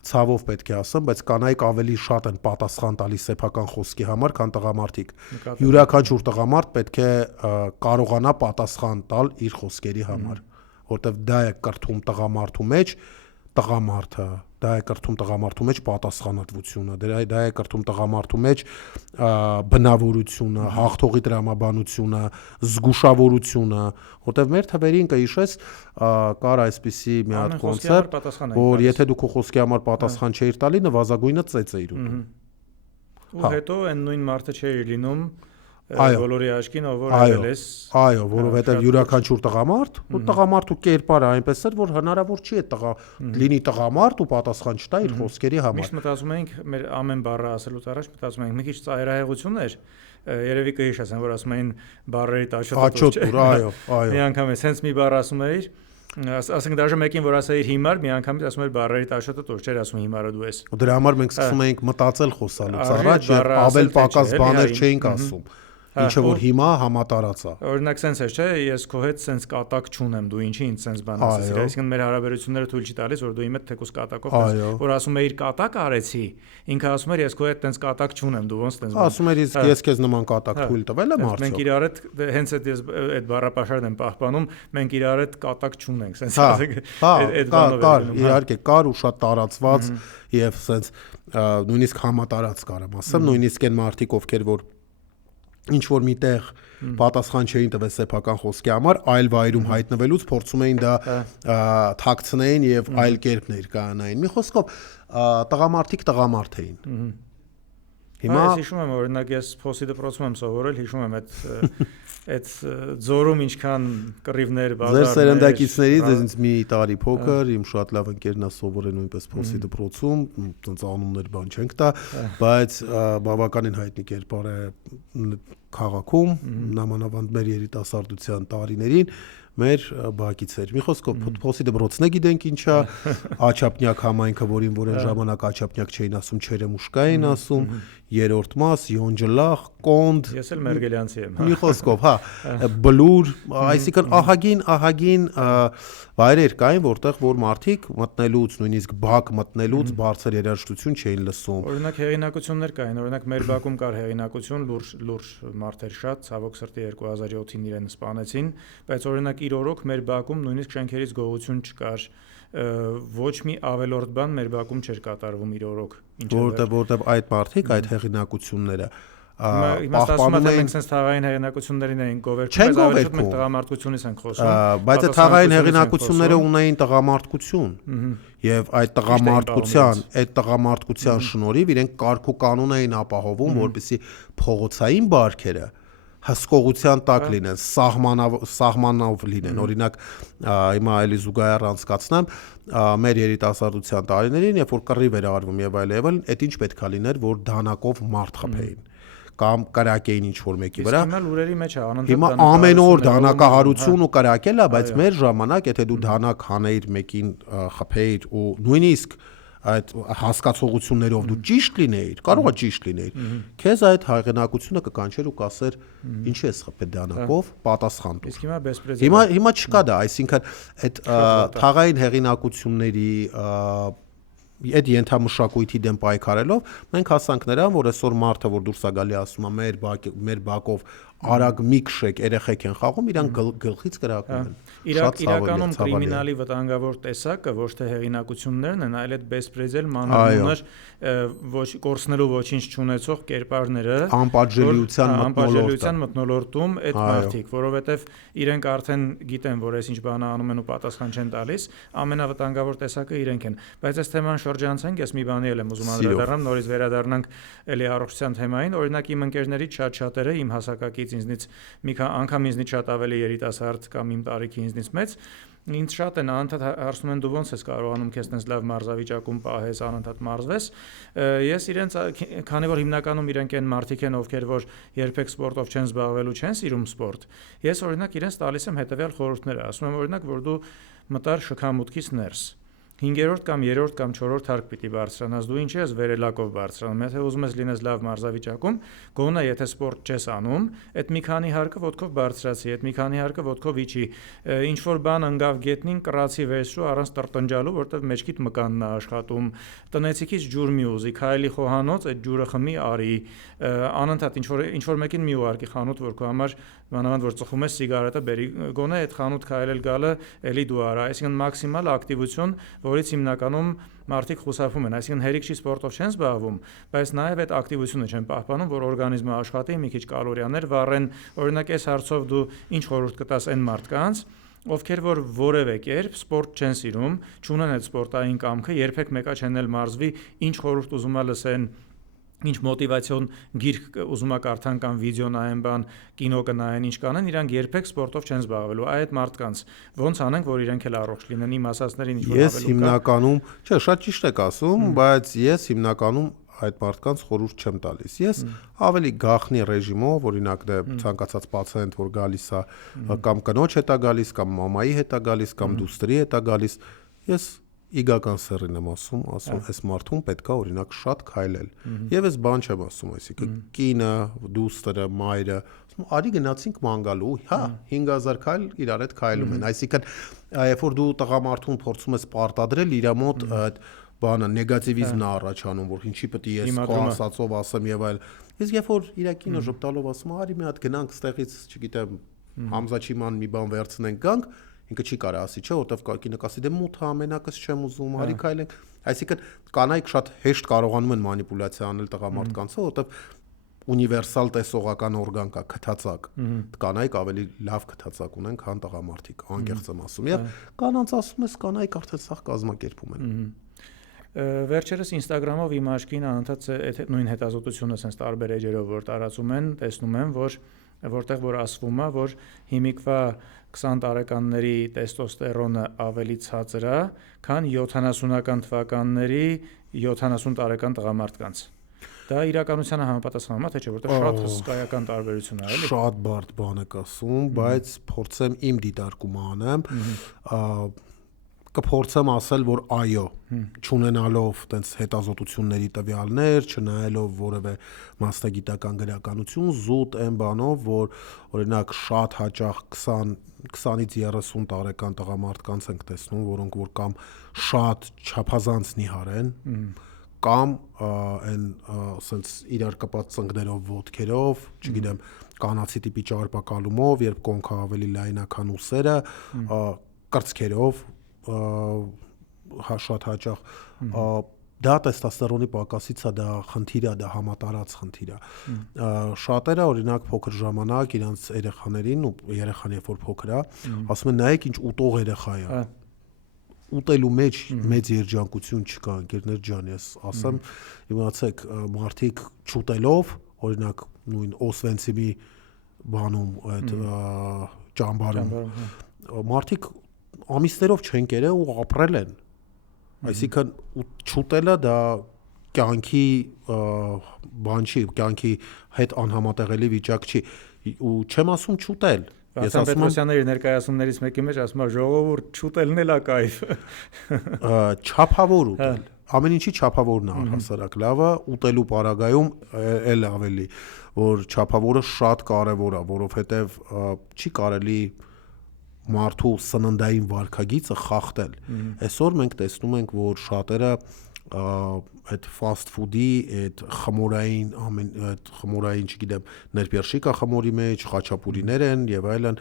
ցավով պետք է ասեմ, բայց կանայք ավելի շատ են պատասխան տալիս սեփական խոսքի համար, քան տղամարդիկ։ Յուրաքանչյուր տղամարդ պետք է կարողանա պատասխան տալ իր խոսքերի համար, որտեվ դա է կրթում տղամարդու մեջ տղամարդը, դա է կրթում տղամարդու մեջ պատասխանատվությունը, դա է կրթում տղամարդու մեջ բնավորությունը, հաղթողի տրամաբանությունը, զգուշավորությունը, որտեվ մեր թվերին կհիշես կար այսպիսի մի հատ կոնցեպտ, որ եթե դու քո խոսքի համար պատասխան չէիր տալի, նվազագույնը ծեծ էիր ուտում։ Ու հետո այն նույն մարդը չէր լինում բոլորի աչքին, ով որ եղել ես։ Այո, որովհետև յուրաքանչյուր տղամարդ, ու տղամարդու կերպարը այնպես էր, որ հնարավոր չի է լինի տղամարդ ու պատասխան չտա իր խոսքերի համար։ Միշտ մտածում էինք մեր ամեն բառը ասելուց առաջ մտածում էինք մի քիչ ծայրահեղություն էր, երևի կհիշես, որ ասում էին բառերի տաչոտուր, այո։ Մի անգամ էս հենց մի բառ ասում էիր, ասենք դաժե մեկին որ ասեիր հիմար, մի անգամից ասում էր բառերի տաշոտուր, չէր ասում հիմարը դու ես։ Դրա համար մենք սկսում էինք մտածել խոսալուց առաջ եւ ավել պակաս բաներ չէինք ասում։ Ինչը որ հիմա համատարած է։ Օրինակ sense է, չէ, ես քո հետ sense կատակ չունեմ, դու ինչի ինձ sense բան ասես։ Այսինքն մեր հարաբերությունները թույլ չի տալիս, որ դու իմ հետ թեկուս կատակով ես, որ ասում էիր կատակ արեցի, ինքը ասում էր ես քո հետ տենց կատակ չունեմ, դու ոնց տենց։ Ասում էր ես քեզ նման կատակ թույլ տվել եմ արդյոք։ Մենք իրար հետ հենց այդ ես այդ բառապաշարն եմ պահպանում, մենք իրար հետ կատակ չունենք, sense ասեք այդ բանով։ Կար, իհարկե կար ու շատ տարածված եւ sense նույնիսկ համատարած կարամ ասեմ, նույնիսկ այն մարդիկ ովքեր որ ինչ որ միտեղ պատասխան չէին տվել սեփական խոսքի համար, այլ վայրում հայտնվելուց փորձում էին դա թաքցնեին եւ այլ կերպներ կանային։ Մի խոսքով տղամարդիկ տղամարդ էին։ Հիմա ես հիշում եմ օրինակ ես փոսի դպրոցում եմ սովորել, հիշում եմ այդ ձորում ինչքան կռիվներ, բազարներ։ Ձեր սերնդակիցներից ինձ մի տարի փոքր, իմ շատ լավ ընկերն է սովորել նույնպես փոսի դպրոցում, տենց անուններ բան չենք տա, բայց բավականին հայտնի կերպար է քաղաքում, նամանավանդ մեր երիտասարդության տարիներին մեր բակից էր։ Մի խոսքով փոսի դպրոցն է գիտենք ինչա, Աչափնյակ համայնքը, որին որ այն ժամանակ Աչափնյակ չէին ասում, Չերեմուշկա էին ասում, երրորդ մաս, Յոնջլախ, Կոնդ։ Ես էլ Մերգելյանցի եմ։ Մի խոսքով, Բլուր, այսինքն ահագին վայրեր կային, որտեղ որ մարդիկ մտնելուց, նույնիսկ բակ մտնելուց բարձր երաժշտություն չէին լսում։ Օրինակ հեղինակություններ կային, օրինակ մեր բակում կար հեղինակություն, լուրջ մարդեր շատ, ցավոք սրտի 2007-ին իրեն սպանեցին, բայց օրինակ իր օրոք մեր բակում նույնիսկ շենքերից գողություն չկար, ոչ մի ավելորդ բան մեր բակում չէր կատարվում իր օրոք։ Որտեվ այդ մարդիկ, այդ հեղինակությունները պահպանում էին sense թաղային հեղինակություններին էին գովերքում, բայց ավելի շատ մենք տղամարդկությունից ենք խոսում։ Բայց այդ թաղային հեղինակությունները ունեին տղամարդկություն եւ այդ տղամարդկության շնորհիվ իրենք կարգ ու կանոն էին ապահովում, որպեսզի փողոցային բարքերը հսկողության տակ լինեն, սահմանով լինեն։ Օրինակ հիմա էլի զուգահեռ անցկացնեմ մեր երիտասարդության տարիներին, երբ որ կռիվ էր արվում եւ այլն, այդ ինչ պետքա լիներ, որ դանակով մարդ խփեին կամ կրակեին ինչ որ մեկի վրա։ Հիմա լուրերի մեջ է անընդհատ հիմա ամեն օր դանակահարություն ու կրակել է, բայց մեր ժամանակ եթե դու դանակ հանեիր մեկին խփեիր ու նույնիսկ այդ հասկացողություններով դու ճիշտ լինեիր, կարող է ճիշտ լինեիր, քեզ այդ հեղինակությունը կկանչեր ու կասեր ինչի ես խփել դանակով, պատասխան տուր։ Իսկ հիմա բեսպրեդենտ։ Հիմա չկա դա, այսինքն այդ թաղային հեղինակությունների այդ ենթամշակույթի դեմ պայքարելով մենք հասանք նրան, որ այսօր մարդը, որ դուրս է գալի ասում է մեր բակով արագ մի քշեք, երեխեք են խաղում, իրանք գլխից կրակում են։ Իրականում կրիմինալի վտանգավոր տեսակը ոչ թե հեղինակություններն են, այլ այդ բեսպրեդել մանրամասն ոչ կորցնելու ոչինչ չունեցող կերպարները, անպատժելիության մթնոլորտում այդ մարդիկ, որովհետև իրենք արդեն գիտեն, որ այս ինչ բանը անում են ու պատասխան չեն տալիս, ամենավտանգավոր տեսակը իրենք են։ Բայց այս թեման շրջանցենք, ես մի բանի եմ ուզում անդրադառնամ, նորից վերադառնանք էլի առողջության թեմային, օրինակ իմ ընկերներից շատ-շատերը իմ հասակակից ինձնից մի անգամ ինձնից շատ ավելի երիտասարդ կամ իմ տարիքի ինձնից մեծ ինձ շատ են անընդհատ հարցնում են դու ոնց ես կարողանում քեզ տես լավ մարզավիճակում պահես անընդհատ մարզվես ես իրենց քանի որ հիմնականում իրենք են մարդիկ են ովքեր որ երբեք սպորտով չեն զբաղվելու չեն սիրում սպորտ ես օրինակ իրենց տալիս եմ հետևյալ խորհուրդները ասում եմ օրինակ որ դու մտար շքամուտքից ներս 5-րդ կամ 3-րդ կամ 4-րդ հարկ պիտի բարձրանաս դու ինչ ես վերելակով բարձրանում եթե ուզում ես լինես լավ մարզավիճակում գոնե եթե սպորտ չես անում այդ մի քանի հարկը ոտքով բարձրացի այդ մի քանի հարկը ոտքով իջի ինչ որ բան ընկավ գետնին կռացի վերջու առանց տրտնջալու որտեվ մեջքիդ մկանն է աշխատում տնեցիկից ջուր մի ուզի քայլի խոհանոց այդ ջուրը խմի արի անընդհատ ինչ որ մեկին մի ուղարկի խանութ որ քո համար մանավանդ որ ծխում ես սիգարետը բերի գոնե այդ խանութ քայլել գալը էլի դու արա այսինքն մաքսիմալ ակտիվություն որից հիմնականում մարդիկ խուսափում են, այսինքն հերիք չի սպորտով չեն զբաղվում, բայց նաև այդ ակտիվությունը չեն պահպանում, որ օրգանիզմը աշխատի, մի քիչ կալորիաներ վառեն, օրինակ այս հարցով դու ինչ խորհուրդ կտաս այն մարդկանց, ովքեր որ որևէ կերպ սպորտ չեն սիրում, չունեն այդ սպորտային կամքը, երբեք մեկա չեն էլ մարզվի, ինչ խորհուրդ ուզում ա լսեն ինչ մոտիվացիոն գիրք ուզում ա կարդան կամ վիդեո նայեն բան, կինո կնայեն, ինչ կանեն, իրանք երբեք սպորտով չեն զբաղվելու։ Այդ մարդկանց ոնց անենք, որ իրենք էլ առողջ լինեն, իմ ասածներին ինչ որ ավելուկ կա։ Ես հիմնականում, չէ, շատ ճիշտ եք ասում, բայց ես հիմնականում այդ մարդկանց խորհուրդ չեմ տալիս։ Ես ավելի գաղտնի ռեժիմով, օրինակ դե ցանկացած պացիենտ, որ գալիս է, կամ կնոջ հետ է գալիս, կամ մամայի հետ է գալիս, կամ դուստրի հետ է գալիս, ես իգական սերին եմ ասում, այս մարդուն պետքա օրինակ շատ քայլել։ Եվ ես բան չեմ ասում, այսինքն կինը, դուստրը, մայրը, արի գնացինք ման գալու, հա, 5000 քայլ իրար հետ քայլում են։ Այսինքն, երբ որ դու տղամարդուն փորձում ես պարտադրել իր մոտ այդ բանը նեգատիվիզմն է առաջանում, որ ինչի պետք է ես քո ասածով ասեմ եւ այլ։ Իսկ երբ որ իր կինը ժպտալով ասում, արի մի հատ գնանք ստեղից, չգիտեմ, Համզաչիման մի բան վերցնենք գանք, ինքը չի կարա ասի, չէ, որտեվ կինը կասի դե մութ է, մենակս չեմ ուզում, արի քայլենք։ Այսինքն կանայք շատ հեշտ կարողանում են մանիպուլյացիա անել տղամարդկանցով, որտեվ ունիվերսալ տեսողական օրգան կա քթածակ։ Կանայք ավելի լավ քթածակ ունեն, քան տղամարդիկ, անկեղծ եմ ասում։ Եվ կանանց ասում ես կանայք արդեն սաղ կազմակերպում են։ Վերջերս Instagram-ով իմ աչքին անընդհատ նույն հետազոտությունը sense տարբեր էջերով որ տարածում են, տեսնում եմ, որ որտեղ որ ասվում է, որ հիմիկվա 20 տարեկանների տեստոստերոնը ավելի ցածր է, քան 70-ական թվականների 70 տարեկան տղամարդկանց։ Դա իրականությանը համապատասխանում է, թե չէ, որտեղ շատ հսկայական տարբերություն է, էլի։ Շատ բարդ բան եք ասում, բայց փորձեմ իմ դիտարկումը անեմ, կփորձեմ ասել, որ այո, չունենալով տենց հետազոտությունների տվյալներ, չնայելով որևէ մասնագիտական գրականություն, զուտ այն բանով, որ օրինակ շատ հաճախ 20-ից 30 տարեկան տղամարդկանց ենք տեսնում, որոնք որ կամ շատ չափազանց նիհար են, կամ այն ասենց իրար կապած ծնկներով ոտքերով, չգիտեմ, կանացի տիպի ճարպակալումով, երբ կոնքը ավելի լայն է, քան ուսերը, կրծքերով շատ հաճախ դա տեստոստերոնի պակասից է, դա խնդիր է, դա համատարած խնդիր է։ Շատերը օրինակ փոքր ժամանակ իրանց երեխաներին ու երեխան երբ որ փոքր է, ասում են նայեք ինչ ուտող երեխա է։ Ուտելու մեջ մեծ երջանկություն չկա, ընկերներ ջան, ես ասեմ, իմացեք, մարդիկ չուտելով, օրինակ նույն Օսվենցիմի բանում այդ ճամբարում մարդիկ ամիսներով չեն կերել ու ապրել են։ Այսինքն չուտելը դա կյանքի բան չի, կյանքի հետ անհամատեղելի վիճակ չի ու չեմ ասում չուտել։ Ես ասում եմ Պետրոսյանների ներկայացումներից մեկի մեջ ասում եմ ժողովուրդ չուտելն էլ է կայֆ։ Չափավոր ուտել։ Ամեն ինչի չափավորն է առհասարակ լավը, ուտելու պարագայում էլ ավելի, որ չափավորը շատ կարևոր է, որովհետև չի կարելի մարդու սննդային վարքագիծը խախտել։ Այսօր մենք տեսնում ենք, որ շատերը այդ fast food-ի այդ խմորային այդ խմորային, չգիտեմ, ներպերշիկա խմորի մեջ, խաչապուրիներ են եւ այլն,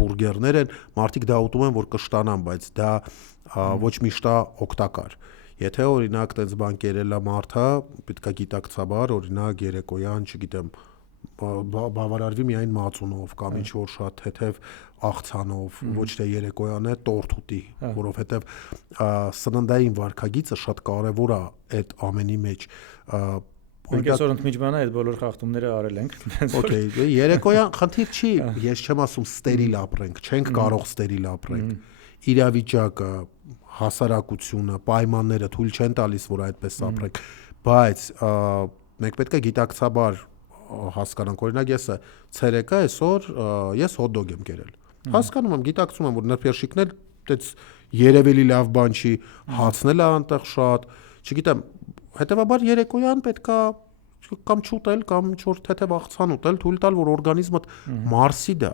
բուրգերներ են, մարդիկ դա ուտում են, որ կշտանան, բայց դա ոչ միշտ է օգտակար։ Եթե օրինակ այդպես բան կերելա մարդը, պետքա գիտակցաբար, օրինակ երեկոյան, չգիտեմ, բավարարվի միայն մածունով կամ ինչ որ շատ թեթև աղցանով, ոչ թե երեկոյան է տորտ ուտի, որովհետև սննդային վարքագիծը շատ կարևոր է այդ ամենի մեջ։ Մենք այսօր ընդմիջմանը այդ բոլոր խախտումները արել ենք։ Okay, երեկոյան խնդիր չի, ես չեմ ասում ստերիլ ապրենք, չենք կարող ստերիլ ապրենք։ Իրավիճակը, հասարակությունը, պայմանները թույլ չեն տալիս, որ այդպես ապրենք, բայց մենք պետք է գիտակցաբար հասկանանք, օրինակ ես ցերեկը այսօր ես հոտ-դոգ եմ կերել։ Հասկանում եմ, գիտակցում եմ, որ ներպերշիկներ այդպես երևելի լավ բան չի, հացնել է անտեղ շատ, չգիտեմ, հետեւաբար երեկոյան պետքա կամ չուտել, կամ ինչ-որ թեթև աղցան ուտել, թույլ տալ, որ օրգանիզմդ մարսի դա,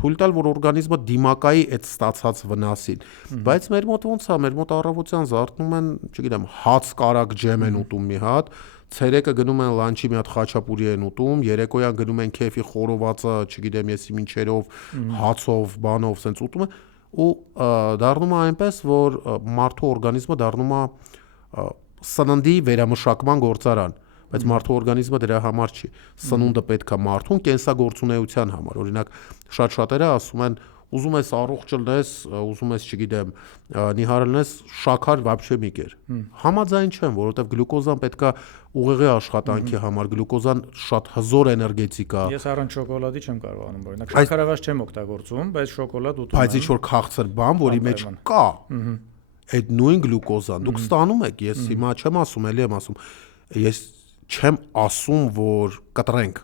թույլ տալ, որ օրգանիզմը դիմակայի այդ ստացած վնասին։ Բայց մեր մոտ ոնց է, մեր մոտ առավոտյան զարթնում են, չգիտեմ, հաց կարակ ջեմ են ուտում մի հատ, ցերեկը գնում են լանչի մի հատ խաչապուրի են ուտում, երեկոյան գնում են քեֆի խորովածը, չգիտեմ, եսի մինչերով, հացով, բանով, սենց ուտում են, ու դառնում է այնպես, որ մարդու օրգանիզմը դառնում է սննդի վերամշակման գործարան, բայց մարդու օրգանիզմը դրա համար չի։ Սնունդը պետք է մարդուն կենսագործունեության համար։ Օրինակ, շատ-շատերը ասում են, ուզում ես առողջ լինես, ուզում ես, չգիտեմ, նիհար լինես, շաքար вообще մի կեր։ Համաձայն չեմ, որովհետև գլյուկոզան պետք է ուղեղի աշխատանքի համար, գլյուկոզան շատ հզոր էներգետիկ է։ Ես առանց շոկոլադի չեմ կարողանում, օրինակ, շաքարավազ չեմ օգտագործում, բայց շոկոլադ ուտում եմ։ Բայց ինչ-որ քաղցր բան, որի մեջ կա այդ նույն գլյուկոզան, դուք ստանում եք, ես հիմա չեմ ասում, էլի եմ ասում, ես չեմ ասում, որ կտրենք։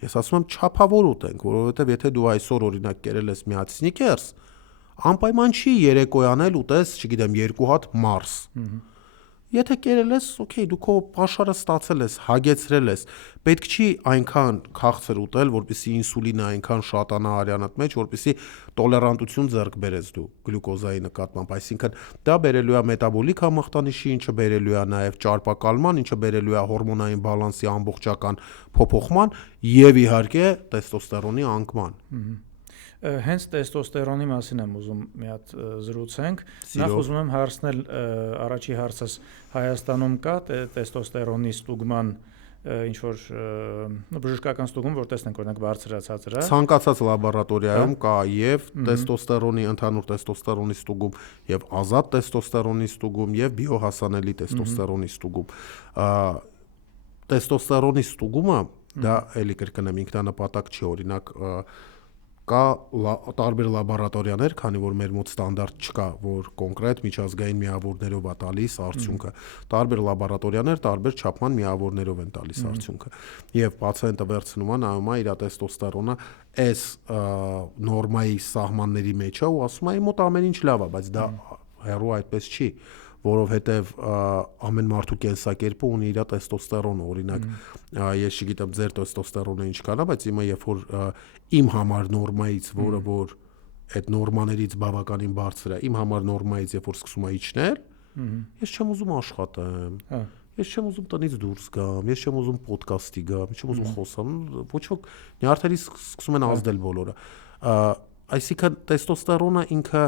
Ես ասում եմ չափավոր ուտենք, որովհետև եթե դու այսօր օրինակ կերել ես մի հատ սնիկերս, անպայման չի երեկոյան էլ ուտես, չգիտեմ, 2 հատ մարս։ Եթե կերել ես, օքեյ, դու քո պաշարը ստացել ես, հագեցրել ես, պետք չի այնքան քաղցր ուտել, որպեսզի ինսուլինը այնքան շատանա արյանդ մեջ, որպեսզի տոլերանտություն ձեռք բերես դու գլյուկոզայի նկատմամբ, այսինքն դա բերելու է մետաբոլիկ համախտանիշի, ինչը բերելու է նաև ճարպակալման, ինչը բերելու է հորմոնային բալանսի ամբողջական փոփոխման եւ իհարկե տեստոստերոնի անկման։ Հենց տեստոստերոնի մասին եմ ուզում մի հատ զրուցենք։ Նախ ուզում եմ հարցնել առաջի հարցս Հայաստանում կա տեստոստերոնի ստուգման ինչ որ բժշկական ստուգում, որ տեսնենք օրինակ բարձրացած է։ Ցանկացած լաբորատորիայում կա եւ տեստոստերոնի, ընդհանուր տեստոստերոնի ստուգում, եւ ազատ տեստոստերոնի ստուգում, եւ բիոհասանելի տեստոստերոնի ստուգում։ Տեստոստերոնի ստուգումը դա էլի կրկնեմ ինքնանպատակ չի, օրինակ կա տարբեր լաբորատորիաներ, քանի որ մեր մոտ ստանդարտ չկա, որ կոնկրետ միջազգային միավորներով է տալիս արդյունքը։ Տարբեր լաբորատորիաներ տարբեր չափման միավորներով են տալիս արդյունքը։ Եվ պացիենտը վերցնում է, նայում է իր տեստոստերոնը այս նորմայի սահմանների մեջ է ու ասում է իմ մոտ ամեն ինչ լավ է, բայց դա հեռու այդպես չի, որովհետև ամեն մարդու կենսակերպը ունի իր տեստոստերոնը, օրինակ ես չգիտեմ ձեր տեստոստերոնը ինչքան է, բայց իմը երբ որ իմ համար նորմայից, որը որ այդ նորմաներից բավականին բարձր է, իմ համար նորմայից երբ որ սկսում է իջնել, ես չեմ ուզում աշխատեմ, ես չեմ ուզում տնից դուրս գամ, ես չեմ ուզում ոդկասթի գամ, չեմ ուզում խոսամ, ոչ ոք նյարդերից սկսում են ազդել բոլորը։ Այսինքն տեստոստերոնը ինքը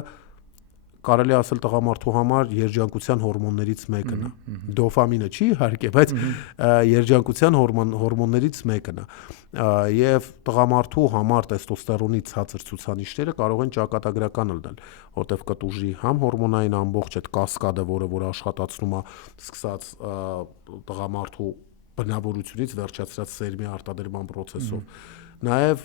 կարելի ասել տղամարդու համար երջանկության հորմոններից մեկն է։ Դոֆամինը չի իհարկե, բայց երջանկության հորմոններից մեկն է։ Եվ տղամարդու համար տեստոստերոնի ցածր ցուցանիշները կարող են ճակատագրական լինել, որտեղ կտուժի համ հորմոնային ամբողջ այդ կասկադը, որը աշխատացնում է սկսած տղամարդու բնավորությունից վերջացրած սերմի արտադրման process-ով։ Նաև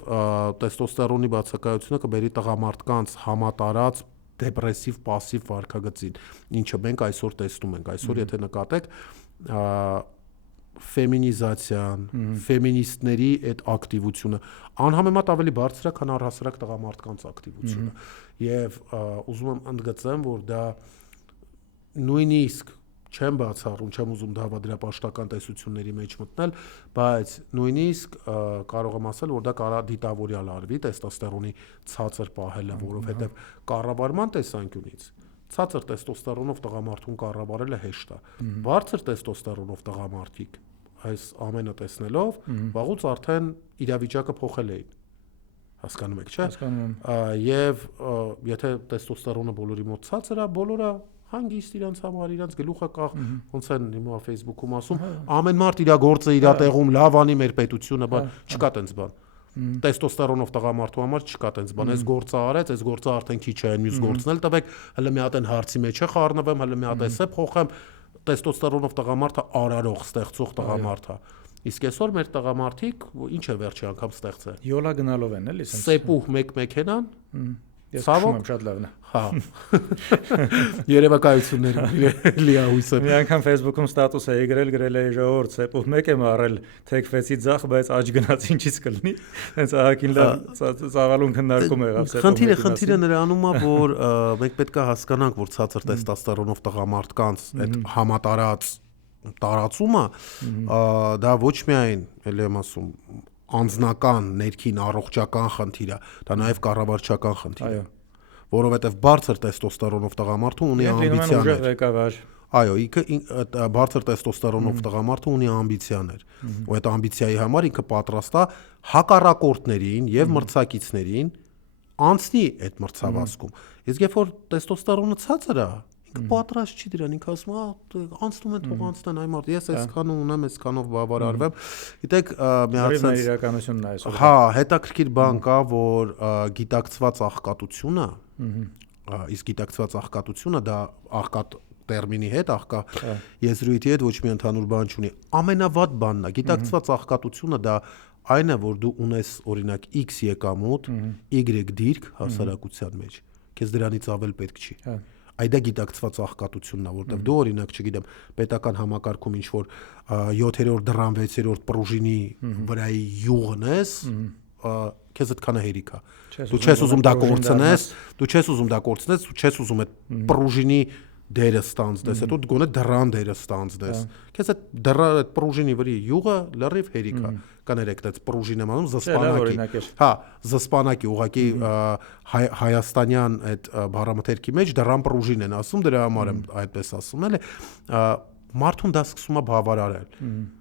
տեստոստերոնի բացակայությունը կբերի տղամարդկանց համատարած դեպրեսիվ пассив վարքագծին, ինչը մենք այսօր տեսնում ենք։ Այսօր եթե նկատեք ֆեմինիզացիան, ֆեմինիստների այդ ակտիվությունը անհամեմատ ավելի բարձր է, քան առհասարակ տղամարդկանց ակտիվությունը։ Եվ ուզում եմ ընդգծեմ, որ դա նույնիսկ չեմ բացառում, չեմ ուզում դավադրապաշտական տեսությունների մեջ մտնել, բայց նույնիսկ կարող եմ ասել, որ դա կարա դիտավորյալ արվի տեստոստերոնի ցածր պահելը, որովհետև կառավարման տեսանկյունից ցածր տեստոստերոնով տղամարդուն կառավարելը հեշտ է։ Բարձր տեստոստերոնով տղամարդիկ այս ամենը տեսնելով վաղուց արդեն իրավիճակը փոխել էին։ Հասկանում եք, չէ՞։ Հասկանում եմ։ Եվ եթե տեստոստերոնը բոլորի մոտ ցածր է, բոլորը հանգիստ իրանց համար իրանց գլուխը կախ, ոնց են հիմա Facebook-ում ասում, ամեն մարդ իր գործը իր տեղում լավ անի մեր պետությունը, բան չկա տենց բան։ Տեստոստերոնով տղամարդու համար չկա տենց բան, այս գործը արեց, այս գործը արդեն քիչ է, մյուս գործն էլ տվեք, հələ մի հատ են հարցի մեջ է խառնվեմ, հələ մի հատ էսե փոխեմ, տեստոստերոնով տղամարդը արարող, ստեղծող տղամարդ է։ Իսկ այսօր մեր տղամարդիկ ինչ է վերջի անգամ ստեղծել։ Յոլա գնալով են էլի, ասենց։ Սեպուհ մեկ մեքենան, Ես քշում եմ շատ լավն է։ Հա։ Երևակայություններ լիահույս է։ Մի անգամ Facebook-ում ստատուս էի գրել էի ժողովուրդ, սեպուհ մեկ եմ առել, թեքվեցի ձախ, բայց աճ գնաց ինչից կլինի։ Հենց ահագին լավ ծավալուն քննարկում եղավ սեպուհ։ Խնդիրը նրանում է, որ մենք պետք է հասկանանք, որ ցածր տեստոստերոնով տղամարդկանց այդ համատարած տարածումը դա ոչ միայն, ելի եմ ասում, անձնական, ներքին առողջական խնդիր է, դա նաև կառավարչական խնդիր է, որովհետև բարձր տեստոստերոնով տղամարդը ունի ամբիցիաներ։ Այո, բարձր տեստոստերոնով տղամարդը ունի ամբիցիաներ, ու այդ ամբիցիայի համար ինքը պատրաստ է հակառակորդներին եւ մրցակիցներին անցնի այդ մրցավազքում։ Իսկ երբ որ տեստոստերոնը ցածր է, ինքը պատրաստ չի դրան, ինքը ասում է, անցնում են, թող անցնեն, այ մարդ, ես այսքան ունեմ, այսքանով բավարարվեմ։ Գիտեք, մի հատ sense իրականությունն է այսօր։ Հա, հետաքրքիր բան կա, որ գիտակցված աղքատությունը, իսկ գիտակցված աղքատությունը դա աղքատ տերմինի հետ, աղքա եզրույթի հետ ոչ մի ընդհանուր բան չունի։ Ամենավատ բանն է, գիտակցված աղքատությունը դա այն է, որ դու ունես օրինակ X եկամուտ, Y դիրք հասարակության մեջ։ Քեզ դրանից ավել պետք չի։ Այդ է գիտակցված աղքատությունն է, որտեղ դու օրինակ, չգիտեմ, պետական համակարգում ինչ որ 7-րդ դրամ, 6-րդ պրուժինի վրայի յուղն ես, քեզ այդքանը հերիք է։ Դու չես ուզում դա կորցնես, դու չես ուզում այդ պրուժինի դերը ստանձնես, հետո գոնե դրան դերը ստանձնես։ Քեզ այդ պրուժինի վրի յուղը լրիվ հերիք է։ Կներեք, այդ պրուժին եմ անում զսպանակի։ Հա, զսպանակի ուղղակի հայաստանյան այդ բառամթերքի մեջ դրան պրուժին են ասում, դրա համար եմ այդպես ասում, էլի։ Մարդուն դա սկսում է բավարարել։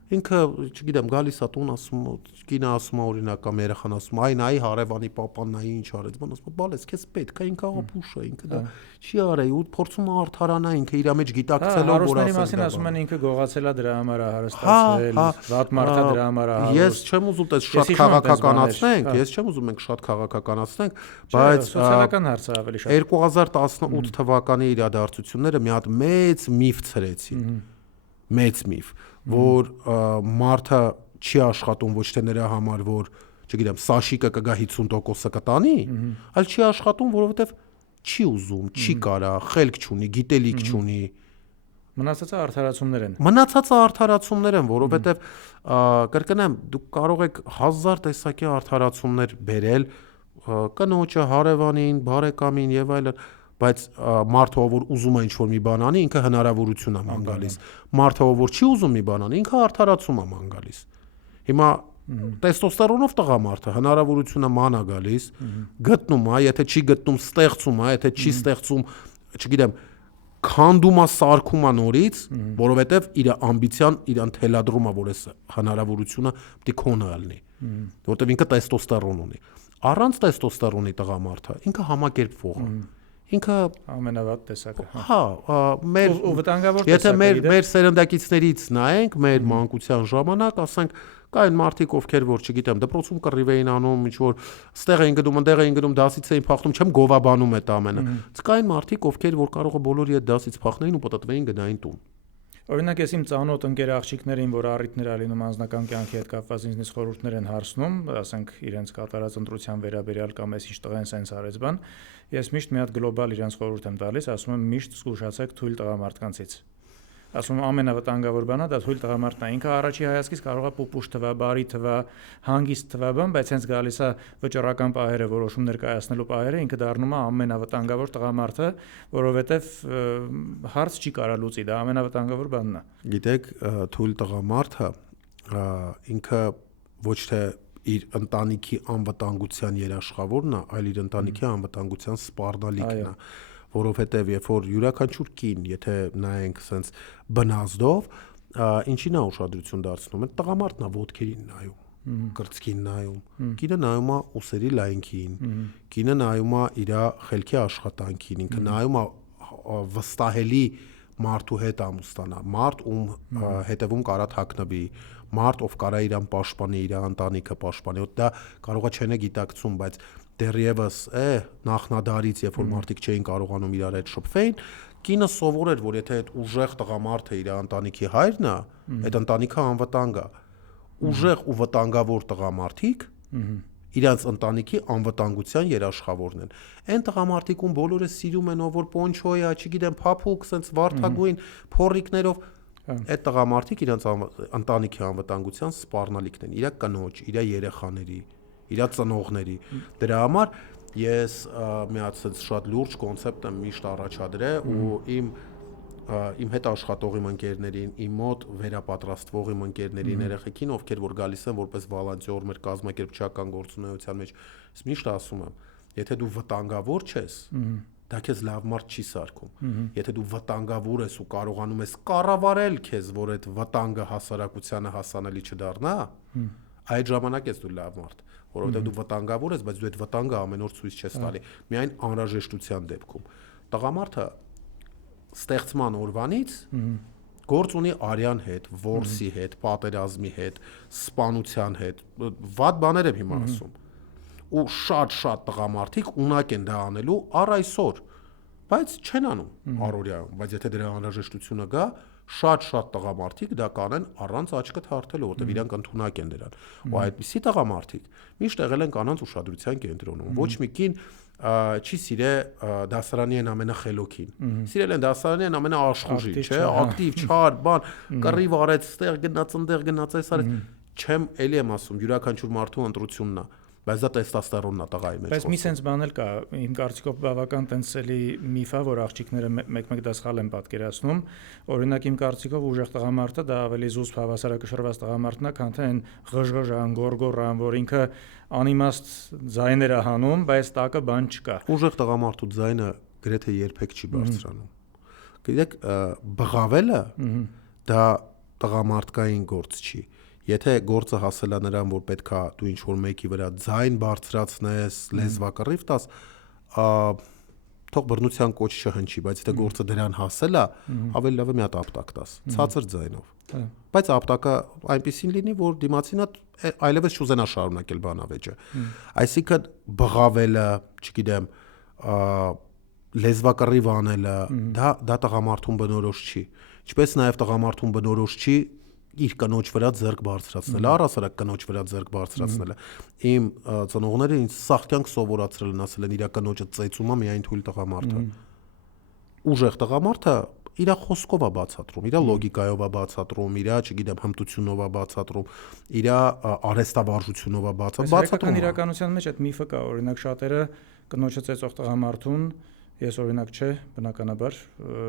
Ինքը, չգիտեմ, գալիս է տուն, ասում, կինը ասում է օրինակ կամ երեխան ասում, այն այ հարևանի papan-ն այ ինչ արեց, բան ասում, բալես, քեզ պետք է, ինքը աղապուշ է, ինքը դա չի արել, ու փորձում է արդարանա, ինքը իր մեջ գիտակցելով, որ ասել։ Հարուստների մասին ասում են ինքը գողացել է դրա համար է հարստացել, վատ մարդը դրա համար է հարուստ։ Ես չեմ ուզում դա շատ քաղաքականացնենք, ես չեմ ուզում մենք շատ քաղաքականացնենք, բայց սոցիալական հարցը ավելի շատ 2018 թվականի իրադարձությունները մի հատ մեծ միֆ ցրեցին։ Մեծ միֆ, որ մարդը չի աշխատում ոչ թե նրա համար, որ, չգիտեմ, սաշիկը կգա 50%-ը կտանի, այլ չի աշխատում, որովհետև չի ուզում, չի կարա, խելք չունի, գիտելիք չունի։ Մնացածը արդարացումներ են։ Մնացածը արդարացումներ են, որովհետև կրկնեմ, դուք կարող եք 1000 տեսակի արդարացումներ բերել կնոջը, հարևանին, բարեկամին եւ այլն, բայց մարդը որ ուզում է ինչ-որ մի բան անի, ինքը հնարավորություն է ման գալիս։ Մարդը որ չի ուզում մի բան անի, ինքը արդարացում է ման գալիս։ Հիմա տեստոստերոնով տղամարդը հնարավորությունը ման է գալիս, գտնում է, եթե չի գտնում, ստեղծում է, եթե չի ստեղծում, չգիտեմ, քանդում է, սարքում է նորից, որովհետև իր ամբիցիան իրան թելադրում է, որ այս հնարավորությունը պետք է քոնը լինի, որովհետև ինքը տեստոստերոն ունի։ Առանց տեստոստերոնի տղամարդը ինքը համակերպվող է։ Ինքը ամենավատ տեսակը։ Հա, մեր վտանգավոր տեսակը։ Եթե մեր սերնդակիցներից նայենք, մեր մանկության ժամանակ, ասենք, կային մարդիկ, ովքեր որ, չգիտեմ, դպրոցում կռիվ էին անում, ինչ որ ստեղ էին գնում, այնտեղ էին գնում, դասից էին փախնում, չեմ գովաբանում այդ ամենը։ Կային մարդիկ, ովքեր որ կարող է բոլորի այդ դասից փախնեին ու պատտվեին գնային տուն։ Օրինակ ես իմ ծանոթ ընկեր աղջիկներին, որ առիթներ ա լինում անձնական կյանքի հետ կապված ինձնից խորհուրդներ են հարցնում, ասենք իրենց կատարած ընտրության վերաբերյալ կամ էս ինչ տղեն սենց արեց բան, ես միշտ մի հատ գլոբալ իրենց խորհուրդ եմ տալիս, ասում եմ միշտ զգուշացեք թույլ տղամարդկանցից։ Ասում ամենավտանգավոր բանը դա թույլ տղամարդն է։ Ինքը առաջի հայացքից կարող է պուպուշ թվա, բարի թվա, հանգիստ թվա բան, բայց հենց գալիս է վճռական պահերը, որոշումներ կայացնելու պահերը, ինքը դառնում է ամենավտանգավոր տղամարդը, որովհետև հարց չի կարա լուծի, դա ամենավտանգավոր բանն է։ Գիտեք, թույլ տղամարդը ինքը ոչ թե իր ընտանիքի անվտանգության երաշխավորն է, այլ իր ընտանիքի անվտանգության սպառնալիքն է։ որովհետև երբ որ յուրաքանչյուր կին, եթե նայենք sense բնազդով, ինչին է ուշադրություն դարձնում, այդ տղամարդն է ոտքերին նայում, կրծքին նայում, կինը նայում է ուսերի լայնքին, կինը նայում է իր խելքի աշխատանքին, ինքը նայում է վստահելի մարդու հետ ամուսնանա, մարդ ում հետևում կարա թաքնվի, մարդ ով կարա իրան պաշտպանի, իր ընտանիքը պաշտպանի, դա կարողա չենե գիտակցում, բայց դեռևս նախնադարից, երբ որ մարդիկ չէին կարողանում իրար հետ շփվեին, կինը սովորեր, որ եթե այդ ուժեղ տղամարդը իր ընտանիքի հայրն է, այդ ընտանիքը անվտանգ է, ուժեղ ու վտանգավոր տղամարդիկ իրանց ընտանիքի անվտանգության երաշխավորն են։ Այն տղամարդիկում բոլորը սիրում են, ով որ պոնչոյա, չգիտեմ, փափուկ, սենց վարդագույն փոռիկներով, այդ տղամարդիկ իրանց ընտանիքի անվտանգության սպառնալիքն են, իր կնոջ, իր երեխաների, իր ծնողների։ Դրա համար ես մի հատ շատ լուրջ կոնցեպտ եմ միշտ առաջադրել ու իմ հետ աշխատող իմ ընկերներին, իմ մոտ վերապատրաստվող իմ ընկերներին, երեխեքին, ովքեր որ գալիս են որպես վոլոնտյոր մեր կազմակերպչական գործունեության մեջ, ես միշտ ասում եմ, եթե դու վտանգավոր չես, դա քեզ լավ մարդ չի սարքում։ Եթե դու վտանգավոր ես ու կարողանում ես կառավարել քեզ, որ այդ վտանգը հասարակությանը հասանելի չդառնա, այդ ժամանակ ես դու լավ մարդ, որովհետև դու վտանգավոր ես, բայց դու այդ վտանգը ամեն օր ցույց չես տալի։ Միայն անհրաժեշտության դեպքում։ Տղամարդը ստեղծման օրվանից գործ ունի արյան հետ, որսի հետ, պատերազմի հետ, սպանության հետ, վատ բաներ եմ հիմա ասում։ Ու շատ տղամարդիկ ունակ են դա անելու առ այսօր, բայց չեն անում առօրյայում, բայց եթե դրա անհրաժեշտությունը գա, շատ տղամարդիկ դա կանեն առանց աչքը թարթելու, որտեղ իրանք ընդունակ են դրան։ Ու այդպիսի տղամարդիկ միշտ եղել են կանանց ուշադրության կենտրոնում։ Ոչ մի կին չի սիրել դասարանի են ամենախելոքին։ Սիրել են դասարանի են ամենաաշխուժին, չէ, ակտիվ, չար, բան, կռիվ արեց, ստեղ գնաց, ընդեղ գնաց, այս արեց։ Չեմ էլի եմ ասում, յուրաքանչյուր մարդու ընտրությունն է, բայց դա տեստոստերոնն է տղայի մեջ։ Բայց մի sense բան էլ կա, իմ կարծիքով բավական տենսելի միֆ է, որ աղջիկները մեկ-մեկ դա սխալ են պատկերացնում։ Օրինակ իմ կարծիքով ուժեղ տղամարդը դա ավելի զուսպ հավասարակշռված տղամարդն է, քան թե այն ղժղժան, գորգորան, որ ինքը անիմաստ ձայներ է հանում, բայց տակը բան չկա։ Ուժեղ տղամարդու ձայնը գրեթե երբեք չի բարձրանում։ Գիտեք, բղավելը դա տղամարդկային գործ չի։ Եթե գործը հասել է նրան, որ պետքա դու ինչ-որ մեկի վրա ձայն բարձրացնես, լեզվակռիվ տաս, թող բռնության կոչ չհնչի, բայց եթե գործը դրան հասել է, ավելի լավ է մի հատ ապտակ տաս, ցածր ձայնով։ Բայց ապտակը այնպեսին լինի, որ դիմացինը այլևս չուզենա շարունակել բանավեճը։ Այսինքն բղավելը, չգիտեմ, լեզվակռիվ անելը, դա տղամարդուն բնորոշ չի։ Ինչպես նաև տղամարդուն բնորոշ չի իր կնոջ վրա ձեռք բարձրացնելը, առասարակ կնոջ վրա ձեռք բարձրացնելը։ Իմ ծնողները ինձ սաղքյանք սովորացրել են, ասել են իր կնոջը ծեծում է միայն թույլ տղամարդը։ Ուժեղ տղամարդը իր խոսքով է բացատրում, իր լոգիկայով է բացատրում, իր, չգիտեմ, հմտությունով է բացատրում, իր արհեստավարժությունով է բացատրում։ Իրականության մեջ այդ միֆը կա, օրինակ շատերը կնոջը ծեծող տղամարդուն ես օրինակ չէ, բնականաբար,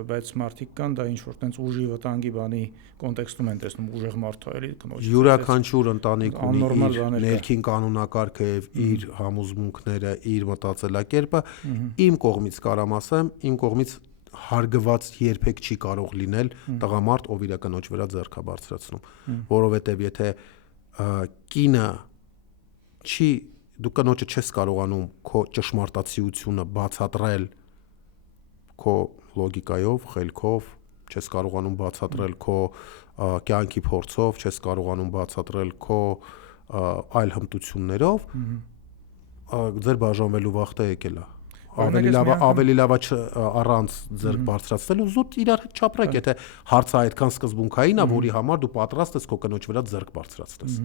բայց մարդիկ կան դա ինչ որ տենց ուժի վտանգի բանի կոնտեքստում են տեսնում ուժեղ մարդը, էլի կնոջ։ Յուրաքանչյուր ընտանիք ունի իր ներքին կանոնակարգը եւ իր համոզմունքները, իր մտածելակերպը։ Իմ կողմից կարամ ասեմ, իմ կողմից հարգված երբեք չի կարող լինել տղամարդ, ով իր կնոջ վրա ձեռք է բարձրացնում, որովհետեւ եթե կինը չի դու կնոջը չես կարողանում քո ճշմարտացիությունը բացատրել քո լոգիկայով, խելքով, չես կարողանում բացատրել քո կյանքի փորձով, չես կարողանում բացատրել քո այլ հմտություններով, ձեր բաժանվելու վախտը եկել է։ Ավելի լավ է առանց ձեռք բարձրացնելու զուտ իրար հետ չապրեք, եթե հարցը այդքան սկզբունքային է, որի համար դու պատրաստ ես քո կնոջ վրա ձեռք բարձրացնես։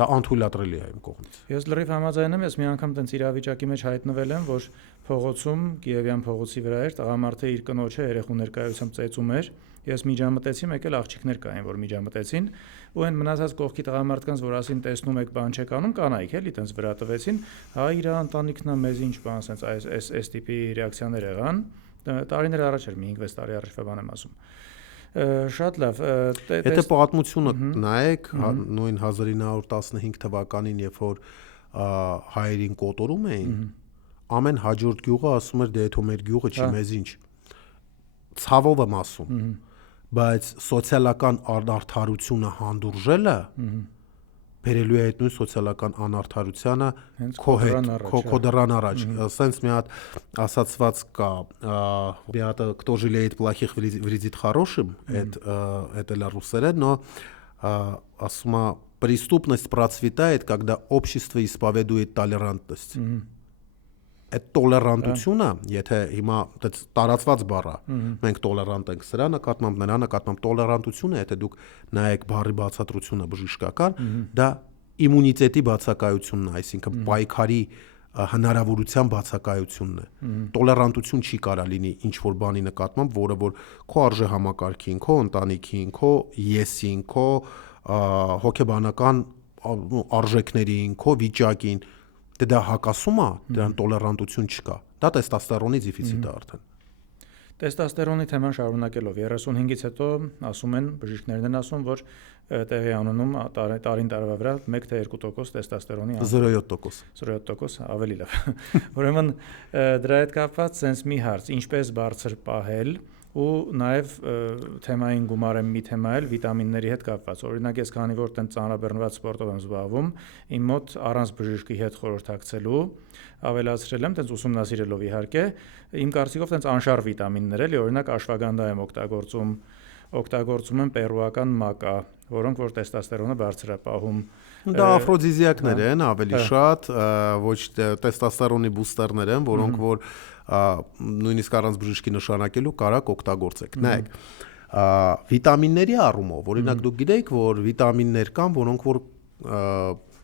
Դա անթույլատրելի է իմ կողմից։ Ես լրիվ համաձայն եմ, ես մի անգամ տենց իրավիճակի մեջ հայտնվել եմ, որ փողոցում, Կիևյան փողոցի վրա էր, տղամարդը իր կնոջը երեխու ներկայությամբ ծեծում էր։ Ես միջամտեցի, մեկ էլ աղջիկներ կային, որ միջամտեցին, ու այն մնացած կողքի տղամարդկանց, որ ասին տեսնում եք, բան չեք անում, կանայք էլի տենց վրա տվեցին, հա իր ընտանիքն է մեզ ինչ բան, ասենց այս տիպի ռեակցիաներ եղան։ Տարիներ առաջ էր, մի 5-6 տարի առաջվա բան եմ ասում։ Շատ լավ։ Եթե պատմությունը նայեք, նույն 1915 թվականին, երբ որ հայերին կոտորում էին, ամեն հաջորդ գյուղը ասում էր դե հետո մեր գյուղը չի մեզ ինչ։ Ցավով եմ ասում, բայց սոցիալական արդարությունը հանդուրժելը բերելու է այդ նույն սոցիալական անարդարությանը քո հետ, քո դրան առաջ։ Սենց մի հատ ասացված կա, ребята, кто жалеет плохих вредит хорошим, это ля русерեն, но ասում է преступность процветает, когда общество исповедует толерантность։ Այդ տոլերանտությունը, եթե հիմա դա տարածված բառ է, մենք տոլերանտ ենք սրա նկատմամբ, նրա նկատմամբ տոլերանտությունը, եթե դուք նայեք բառի բացատրությունը բժշկական, դա իմունիտետի բացակայությունն է, այսինքն պայքարի հնարավորության բացակայությունն է։ Տոլերանտություն չի կարա լինի ինչ որ բանի նկատմամբ, որը որ քո արժե համակարգին, քո ընտանիքին, քո եսին, քո հոգեբանական արժեքներին, քո վիճակին դա հակասում է, դրան տոլերանտություն չկա։ Դա տեստոստերոնի դեֆիցիտ է արդեն։ Տեստոստերոնի թեման շարունակելով 35-ից հետո ասում են, բժիշկներն են ասում, որ տեղի անունում տարին տարվա վրա 1 թե 2% տեստոստերոնի 0.7%։ 0.7% ավելի լավ։ Ուրեմն դրա հետ կապված sense մի հարց, ինչպես բարձր պահել ու նաև թեմային գումարեմ մի թեմա էլ վիտամինների հետ կապված։ Օրինակ ես քանի որ տենց ծանրաբեռնված սպորտով եմ զբաղվում, իմ մոտ առանց բժշկի հետ խորհրդակցելու ավելացրել եմ տենց ուսումնասիրելով իհարկե, իմ կարծիքով տենց անշարժ վիտամիններ էլի, օրինակ աշվագանդա եմ օգտագործում եմ պերուական մակա, որոնք որ տեստոստերոնը բարձր է պահում։ Դա աֆրոդիզիակներ են ավելի շատ, ոչ տեստոստերոնի բուստերներ են, որոնք որ նույնիսկ առանց բժշկի նշանակելու կարակ օգտագործեք։ Նայեք, վիտամինների առումով, օրինակ դուք գիտեք, որ վիտամիններ կան, որոնք որ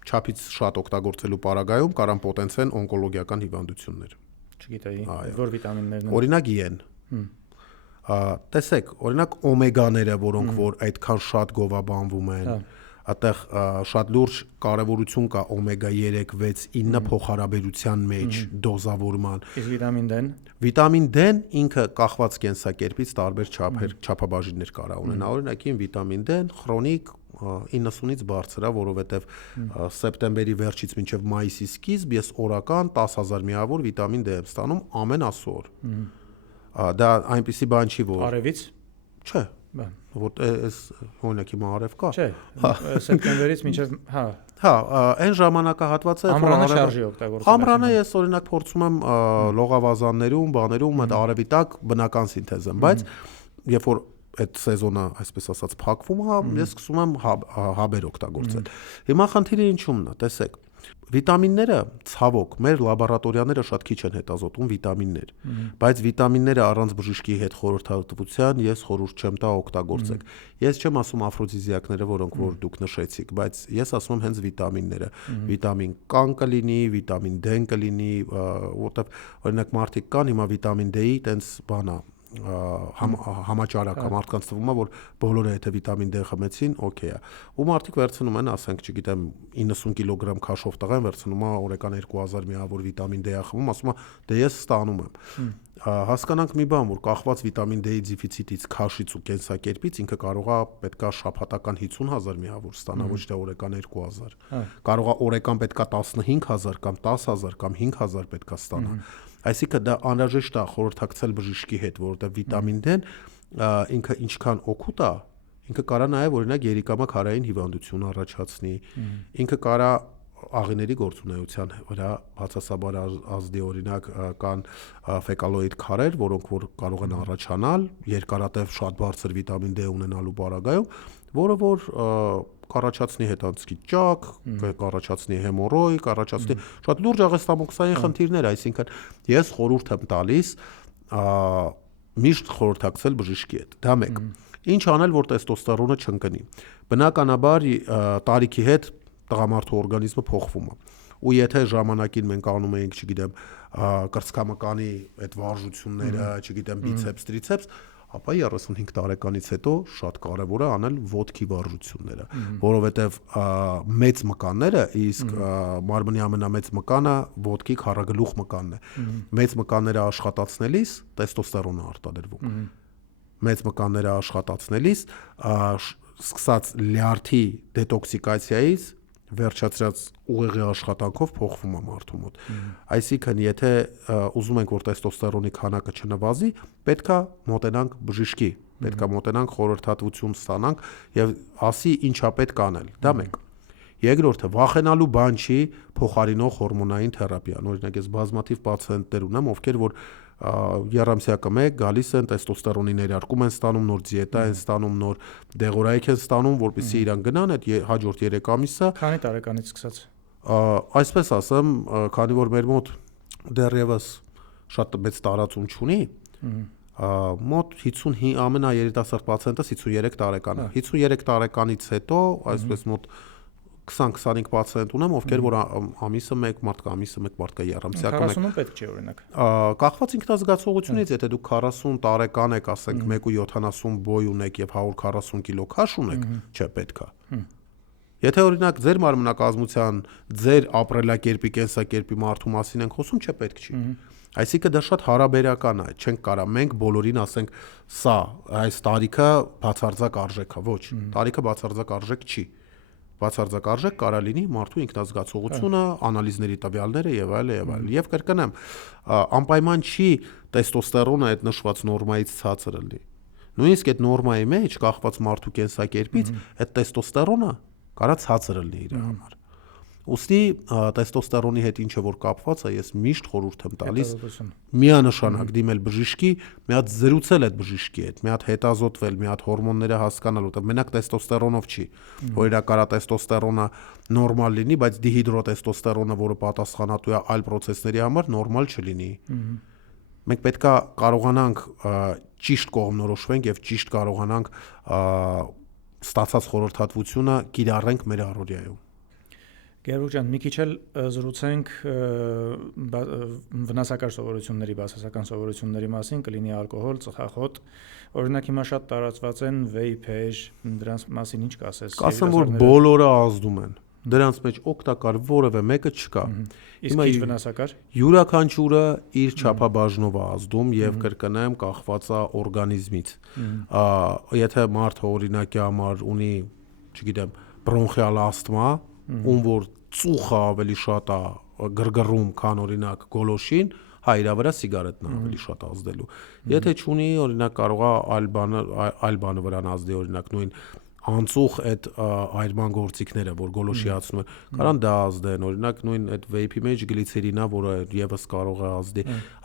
չափից շատ օգտագործելու պարագայում կարան պոտենցիան օնկոլոգիական հիվանդություններ։ Չգիտեի, որ վիտամիններն են։ Օրինակ են։ Տեսեք, օրինակ օմեգաները, որոնք որ այդքան շատ գովաբանվում են, այդտեղ շատ լուրջ կարևորություն կա օմեգա 3, 6, 9 փոխհարաբերության մեջ դոզավորման։ Իսկ վիտամին D-ն։ Վիտամին D-ն ինքը կախված կենսակերպից տարբեր չափաբաժիններ կարա ունենա։ Օրինակին վիտամին D-ն քրոնիկ 90-ից բարձր է, որովհետև սեպտեմբերի վերջից մինչև մայիսի սկիզբ ես օրական 10000 միավոր վիտամին D եմ ստանում ամեն ասոր։ Դա այնպեսի բան չի որ Արևից։ Չէ։ Որ այս օրինակ հիմա արև կա։ Չէ։ Սեպտեմբերից մինչև այն ժամանակահատվածը ամռանը շարժի օգտագործում։ Ամռանը ես օրինակ փորձում եմ լողավազաններում, բաներում այդ արևի տակ բնական սինթեզ եմ, բայց երբ որ այդ սեզոնը, այսպես ասած, փակվում է, ես սկսում եմ հաբեր օգտագործել։ Հիմա խնդիրը ինչումն է, տեսեք, վիտամինները ցավոք, մեր լաբորատորիաները շատ քիչ են հետազոտում վիտամիններ, բայց վիտամինները առանց բժշկի հետ խորհրդատվության ես խորհուրդ չեմ տա օգտագործեք։ Ես չեմ ասում աֆրոդիզիակները, որոնք որ դուք նշեցիք, բայց ես ասում եմ հենց վիտամինները։ Վիտամին K կլինի, վիտամին D կլինի, որտեվ օրինակ մարդիկ կան հիմա վիտամին D-ի տենց բան է համաճարակ է, մարդկանց թվում է, որ բոլորը եթե վիտամին D խմեցին, օքեյ է։ Ու մարդիկ վերցնում են, ասենք, չգիտեմ, 90 կիլոգրամ քաշով տղան վերցնում է օրական 2000 միավոր վիտամին D-ը խմում, ասում է, դե ես ստանում եմ։ Հասկանանք մի բան, որ կախված վիտամին D-ի դեֆիցիտից, քաշից ու կենսակերպից ինքը կարող է պետքա շաբաթական 50000 միավոր ստանա, ոչ թե օրական 2000։ Կարող է օրական պետքա 15000 կամ 10000 կամ 5000 պետքա ստանա։ Այսինքն դա անհրաժեշտ է խորհրդակցել բժշկի հետ, որովհետև վիտամին D-ն ինքը ինչքան օգուտ է, ինքը կարա նաև օրինակ երիկամաքարային հիվանդություն առաջացնի, ինքը կարա աղիների գործունեության վրա բացասաբար ազդի, օրինակ կան ֆեկալոիդ քարեր, որոնք որ կարող են առաջանալ երկարատև շատ բարձր վիտամին D ունենալու պարագայում, որը որ կառաջացնի հետանցքի ճակ, կառաջացնի հեմորոյդ, կառաջացնի շատ լուրջ աղեստամոքսային խնդիրներ, այսինքն ես խորհուրդ եմ տալիս միշտ խորհրդակցել բժշկի հետ։ Դա մեկ։ Ինչ անել, որ տեստոստերոնը չընկնի։ Բնականաբար տարիքի հետ տղամարդու օրգանիզմը փոխվում է։ Ու եթե ժամանակին մենք անում էինք, չգիտեմ, կրծքամկանի այդ վարժությունները, չգիտեմ, բիցեպս, տրիցեպս, ապա 35 տարեկանից հետո շատ կարևոր է անել ոտքի վարժությունները, որովհետև մեծ մկանները, իսկ մարմնի ամենամեծ մկանը ոտքի քառագլուխ մկանն է։ Մեծ մկանները աշխատացնելիս տեստոստերոն է արտադրվում։ Մեծ մկանները աշխատացնելիս սկսած լյարդի դետոքսիկացիայից վերջացրած ուղեղի աշխատանքով փոխվում է մարդու մոտ։ Այսինքն, եթե ուզում ենք, որ տեստոստերոնի քանակը չնվազի, պետքա մոտենանք բժշկի, պետքա մոտենանք խորհրդատվություն ստանանք եւ ասի ինչա պետք անել։ Դա մեկ։ Երկրորդը, վախենալու բան չի փոխարինող հորմոնային թերապիան։ Օրինակ, ես բազմաթիվ պացիենտներ ունեմ, ովքեր որ երամսյակը մեկ գալիս են տեստոստերոնի ներարկում են ստանում, նոր դիետա են ստանում, նոր դեղորայք են ստանում, որպեսզի իրան գնան այդ հաջորդ 3 ամիսը։ Քանի տարեկանից սկսած։ Այսպես ասեմ, քանի որ մեր մոտ դեռևս շատ մեծ տարածում չունի, մոտ 50 ամենաերիտասարդ պացիենտը 53 տարեկան է։ 53 տարեկանից հետո, այսպես մոտ 20-25 պացիենտ ունեմ, ովքեր որ ամիսը 1 մարդկա, ամիսը 1 մարդկա երամսյակը 40-ում պետք չէ օրինակ։ Կախված ինքնազգացողությունից, եթե դուք 40 տարեկան եք, ասենք 1.70 բոյ ունեք եւ 140 կիլո քաշ ունեք, չէ, պետքա։ Եթե օրինակ ձեր մարմնակազմության, ձեր ապրելակերպի, կենսակերպի մարդու մասին ենք խոսում, չէ, պետք չի։ Այսինքն դա շատ հարաբերական է, չենք կարա մենք բոլորին ասենք, սա այս տարիքը բացարձակ արժեք է, ոչ, տարիքը բացարձակ արժեք չի։ Բացարձակ արժեք կարա լինի մարդու ինքնազգացողությունը, անալիզների տվյալները եւ այլն եւ այլն։ Եվ կրկնեմ, անպայման չի տեստոստերոնը այդ նշված նորմայից ցածր լինի։ Նույնիսկ այդ նորմայի մեջ կախված մարդու կենսակերպից այդ տեստոստերոնը կարա ցածր լինի իր համար։ Ուստի տեստոստերոնի հետ ինչը որ կապված է, ես միշտ խորհուրդ եմ տալիս միանշանակ դիմել բժշկի, մի հատ զրուցել այդ բժշկի հետ, մի հատ հետազոտվել, մի հատ հորմոնները հասկանալ, որտեղ մենակ տեստոստերոնով չի, որ իրա կարա տեստոստերոնը նորմալ լինի, բայց դիհիդրոտեստոստերոնը, որը պատասխանատու է այլ պրոցեսների համար, նորմալ չլինի։ Մենք պետքա կարողանանք ճիշտ կողմնորոշվենք եւ ճիշտ կարողանանք ստացած խորհրդատվությունը կիրառենք մեր առօրյայում։ Գերույ ջան, մի քիչ էլ զրուցենք վնասակար սովորությունների, բացասական սովորությունների մասին, կլինի ալկոհոլ, ծխախոտ։ Օրինակ հիմա շատ տարածված են վեյփեր, դրանց մասին ինչ կասես։ Կասեմ, որ բոլորը ազդում են։ Դրանց մեջ օգտակար որևէ մեկը չկա։ Իսկ ինչ վնասակար։ Յուրաքանչյուրը իր չափաբաժնով է ազդում եւ կրկնեմ կախված է օրգանիզմից։ Եթե մարդը օրինակի համար ունի, չգիտեմ, բրոնխիալ ասթմա, ում որ ծուխը ավելի շատ է գրգռում, քան օրինակ գոլոշին, հա իրա վրա սիգարետն է ավելի շատ ազդելու։ Եթե չունի, օրինակ կարող է այլ բանը վրան ազդի, օրինակ նույն անծուխ այդ այրման գործիքները, որ գոլոշիացնում են, կարան դա ազդեն, օրինակ նույն այդ վեյփի մեջ գլիցերինա, որը եւս կարող է ազդի։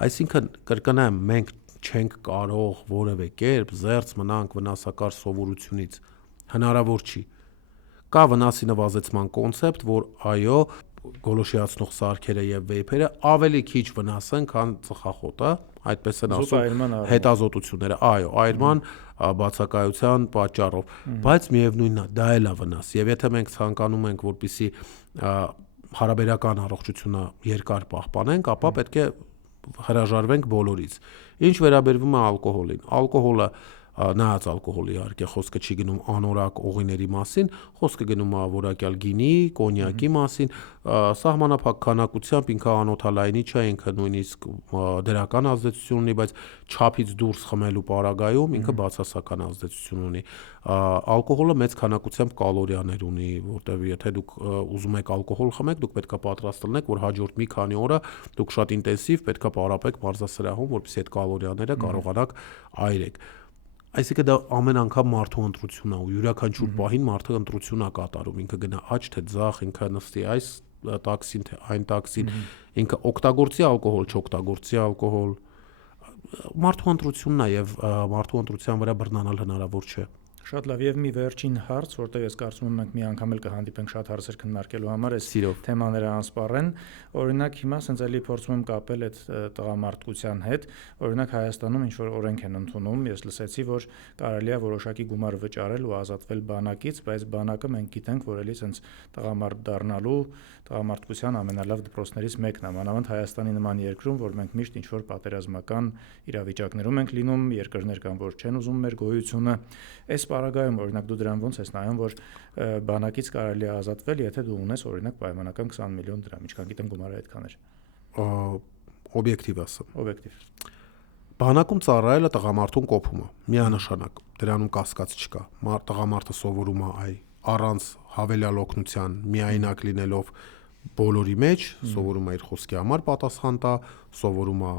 Այսինքն կրկնեմ, մենք չենք կարող որևէ կերպ զերծ մնանք վնասակար սովորությունից։ Հնարավոր չի։ Կա վնասի նվազեցման կոնցեպտ, որ այո, գոլոշիացնող սարքերը եւ վեյփերը ավելի քիչ վնաս են, քան ծխախոտը, այդպես են ասում հետազոտությունները, այո, այրման բացակայության պատճառով, բայց միևնույնն է, դա էլ է վնաս։ Եվ եթե մենք ցանկանում ենք, որպեսզի հարաբերական առողջությունը երկար պահպանենք, ապա պետք է հրաժարվենք բոլորից։ Ինչ վերաբերվում է ալկոհոլին, ալկոհոլը նայած ալկոհոլի իհարկե խոսքը չի գնում անորակ օղիների մասին, խոսքը գնում է որակյալ գինի, կոնյակի մասին, սահմանափակ քանակությամբ ինքը անոթալայնի չէ, ինքը նույնիսկ դրական ազդեցություն ունի, բայց չափից դուրս խմելու պարագայում ինքը բացասական ազդեցություն ունի։ Ալկոհոլը մեծ քանակությամբ կալորիաներ ունի, որտեղ եթե դուք ուզում եք ալկոհոլ խմեք, դուք պետք է պատրաստ լինեք, որ հաջորդ մի քանի օրը դուք շատ ինտենսիվ պետք է պարապեք մարզասրահում, որպեսզի այդ կալորիաները կարողանաք այրեք։ Այսինքն դա ամեն անգամ մարդու ընտրությունն է ու յուրաքանչյուր պահին մարդը ընտրություն է կատարում, ինքը գնա աճ թե ձախ, ինքը նստի այս տաքսին թե այն տաքսին, ինքը օգտագործի ալկոհոլ, չօգտագործի ալկոհոլ, մարդու ընտրությունն է եւ մարդու ընտրության վրա բռնանալ հնարավոր չէ։ Շատ լավ, եւ մի վերջին հարց, որտեղ ես կարծում եմ մենք մի անգամ էլ կհանդիպենք շատ հարցեր քննարկելու համար, այս թեմաները անսպառեն։ Օրինակ հիմա ասենց էլի փորձում եմ կապել այդ տղամարդկության հետ, օրինակ Հայաստանում ինչ որ օրենք են ընդունում, ես լսեցի, որ կարելի է որոշակի գումար վճարել ու ազատվել բանակից, բայց բանակը մենք գիտենք, որ էլի ասենց տղամարդ դառնալու, տղամարդկության ամենալավ դպրոցներից մեկն է, մանավանդ Հայաստանի նման երկրում, որ մենք միշտ ինչ որ պատերազմական իրավիճակներում ենք լինում, երկրներ կան, որ չեն ուզում մեր գոյությունը։ Այս պարագայում օրինակ դու դրան ոնց ես նայում, որ բանակից կարելի է ազատվել, եթե դու ունես օրինակ պայմանական 20 միլիոն դրամ, ինչքան գիտեմ գումարը այդքան էր։ Օբյեկտիվ ասեմ։ Օբյեկտիվ։ Բանակում ծառայելը տղամարդուն կոփում է, միանշանակ։ Դրանում կասկած չկա։ Տղամարդը սովորում է այ առանց հավելյալ օգնության միայնակ լինելով բոլորի մեջ, սովորում է իր խոսքի համար պատասխան տա, սովորում է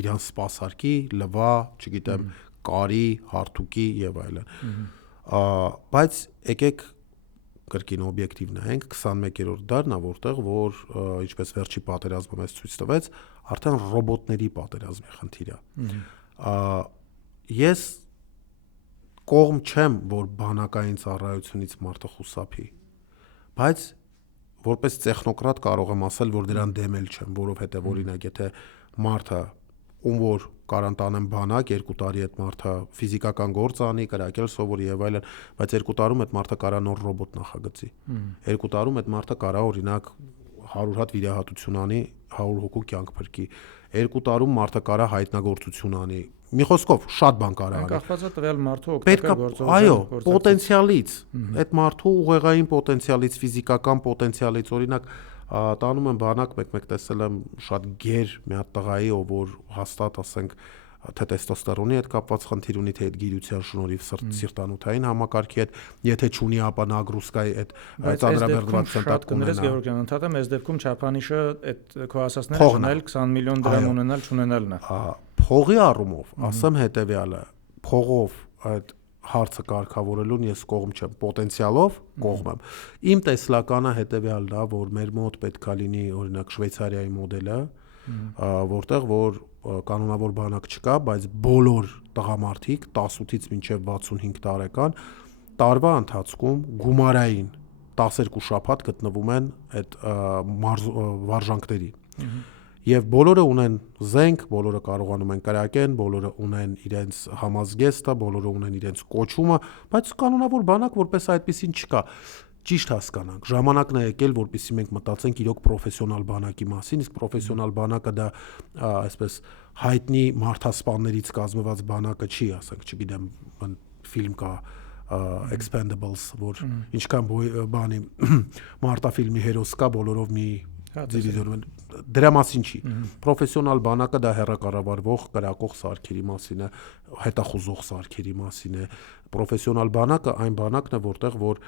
իրան սպասարկի, լվա, չգիտեմ, կարի, հարթուկի եւ այլն։ Բայց եկեք կրկին օբյեկտիվ նայենք 21-րդ դարն է, որտեղ որ ինչպես վերջի պատերազմը մեզ ցույց տվեց, արդեն ռոբոտների պատերազմի խնդիր է։ Ես կողմ չեմ, որ բանակային ծառայությունից մարդը խուսափի, բայց որպես տեխնոկրատ կարող եմ ասել, որ դրան դեմ չեմ, որովհետև օրինակ եթե մարդը ում որ կարան տանեն բանակ 2 տարի այդ մարդը ֆիզիկական գործ անի, կրակել սովորի եւ այլն, բայց 2 տարում այդ մարդը կարա նոր ռոբոտ նախագծի։ 2 տարում այդ մարդը կարա օրինակ 100 հատ վիրահատություն անի, 100 հոգու կյանք փրկի։ 2 տարում մարդը կարա հայտնագործություն անի։ Մի խոսքով շատ բան կարա անի։ Կախված է տվյալ մարդու օգտակար գործողության։ Այո, պոտենցիալից, այդ մարդու ուղեղային պոտենցիալից, ֆիզիկական պոտենցիալից, օրինակ տանում եմ բանակ, մեկ-մեկ տեսել եմ շատ գեր մի հատ տղայի, ով որ հաստատ ասենք թե տեստոստերոնի հետ կապված խնդիր ունի, թե այդ գիրության շնորհիվ սիրտանոթային համակարգի հետ, եթե չունի, ապա նագրուսկայի այդ ծանրաբեռնվածության տակ կունենա։ Գևորգ ջան, ընդհանրապես այս դեպքում չափանիշը այդ քո ասածները չունել 20 միլիոն դրամ ունենալ չունենալն է։ Փողի առումով, ասեմ հետեւյալը, փողով այդ հարցը կարգավորելուն ես կողմ չեմ, պոտենցիալով կողմ եմ։ Իմ տեսլականը հետեւյալն է, որ մեր մոտ պետքա լինի օրինակ Շվեյցարիայի մոդելը, որտեղ որ կանոնավոր բանակ չկա, բայց բոլոր տղամարդիկ 18-ից մինչև 65 տարեկան տարվա ընթացքում գումարային 12 շաբաթ գտնվում են այդ վարժանքների։ Եվ բոլորը ունեն զենք, բոլորը կարողանում են կրակեն, բոլորը ունեն իրենց համազգեստը, բոլորը ունեն իրենց կոչումը, բայց կանոնավոր բանակ որպես այդպեսին չկա։ Ճիշտ հասկանանք, ժամանակն է եկել, որպեսզի մենք մտածենք իրոք պրոֆեսիոնալ բանակի մասին, իսկ պրոֆեսիոնալ բանակը դա այսպես հայտնի մարդասպաններից կազմված բանակը չի, ասենք, չգիտեմ, ֆիլմ կա Expendables, որ ինչքան բանի մարտաֆիլմի հերոս կա, բոլորով մի դրա մասին չի։ Պրոֆեսիոնալ բանակը դա հեռակառավարվող, կրակող սարքերի մասին է, հետախուզող սարքերի մասին է։ Պրոֆեսիոնալ բանակը այն բանակն է, որտեղ որ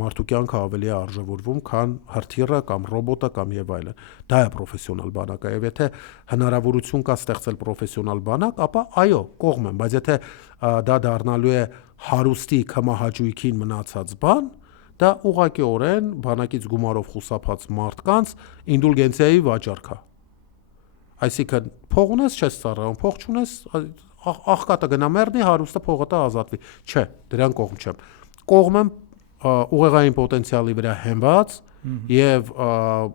մարդու կյանքը ավելի է արժևորվում, քան հրթիռը կամ ռոբոտը կամ եւ այլն։ Դա է պրոֆեսիոնալ բանակը, եւ եթե հնարավորություն կա ստեղծել պրոֆեսիոնալ բանակ, ապա այո, կողմ եմ, բայց եթե դա դառնալու է հարուստի կմահաճույքին մնացած բան, դա ուղղակիորեն բանակից գումարով խուսափած մարդկանց ինդուլգենցիայի վաճառք է։ Այսինքն փող ունես չես ծառայում, փող չունես աղքատը գնա մեռնի, հարուստը փողը տա ազատվի։ Չէ, դրան կողմ չեմ։ Կողմ եմ ուղեղային պոտենցիալի վրա հենված եւ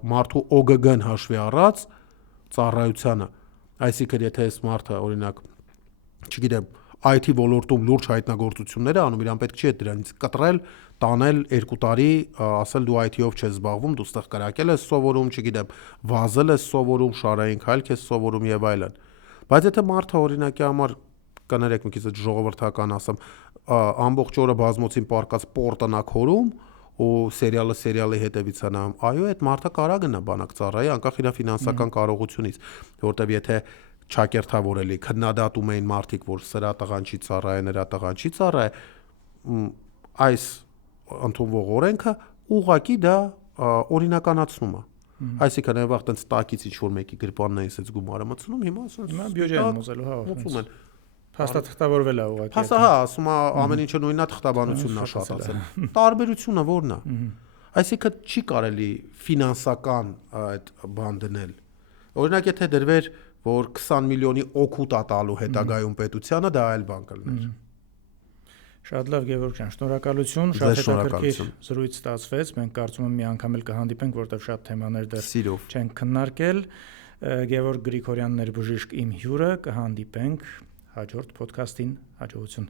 մարդու OGG-ն հաշվի առած ծառայությանը։ Այսինքն եթե այս մարդը օրինակ, չգիտեմ, IT ոլորտում լուրջ հայտնագործություններ է անում, իրան պետք չի դրանից կտրել, տանել 2 տարի, ասել դու IT-ով չես զբաղվում, դու ստեղ կրակել ես սովորում, չգիտեմ, վազել ես սովորում, շարային քայլք ես սովորում եւ այլն։ Բայց եթե մարդը օրինակի համար կներեք մի քիչ ժողովրդական ասեմ, ամբողջ օրը բազմոցին պարկած պորտանա քորում ու սերիալի հետևից է նայում, այո, այդ մարդը կարա գնա բանակ ծառայի, անկախ իր ֆինանսական կարողությունից, որտեվ եթե չակերտավորելի քննադատում էին մարդիկ, որ սրա տղան չի ծառայ, նրա տղան չի ծառայ, այս ընդունվող օրենքը ուղղակի դա օրինականացնում է։ Այսինքն այն վաղ տենց տակից ինչ որ մեկի գրպանն է ասած գումարը մտցնում, հիմա ասած բյուջեն մոզելու, հա, մոծում են։ Փաստաթղթավորվել է ուղղակի։ Փաստա, հա, ասում է ամեն ինչը նույնն է, թղթաբանությունն է շատացել։ Տարբերությունը ո՞րն է։ Այսինքն չի կարելի ֆինանսական այդ բան դնել։ Օրինակ եթե դրվեր, որ 20 միլիոնի օգուտ է տալու հետագայում պետությանը, դա այլ բան կլիներ։ Շատ լավ, Գևորգ ջան, շնորհակալություն, շատ հետաքրքիր զրույց ստացվեց։ Մենք կարծում եմ մի անգամ էլ կհանդիպենք, որտեղ շատ թեմաներ դեռ չենք քննարկել։ Գևորգ Գրիգորյանն էր բժիշկ իմ հյուրը, կհանդիպենք հաջորդ ոդքասթին, հաջողություն։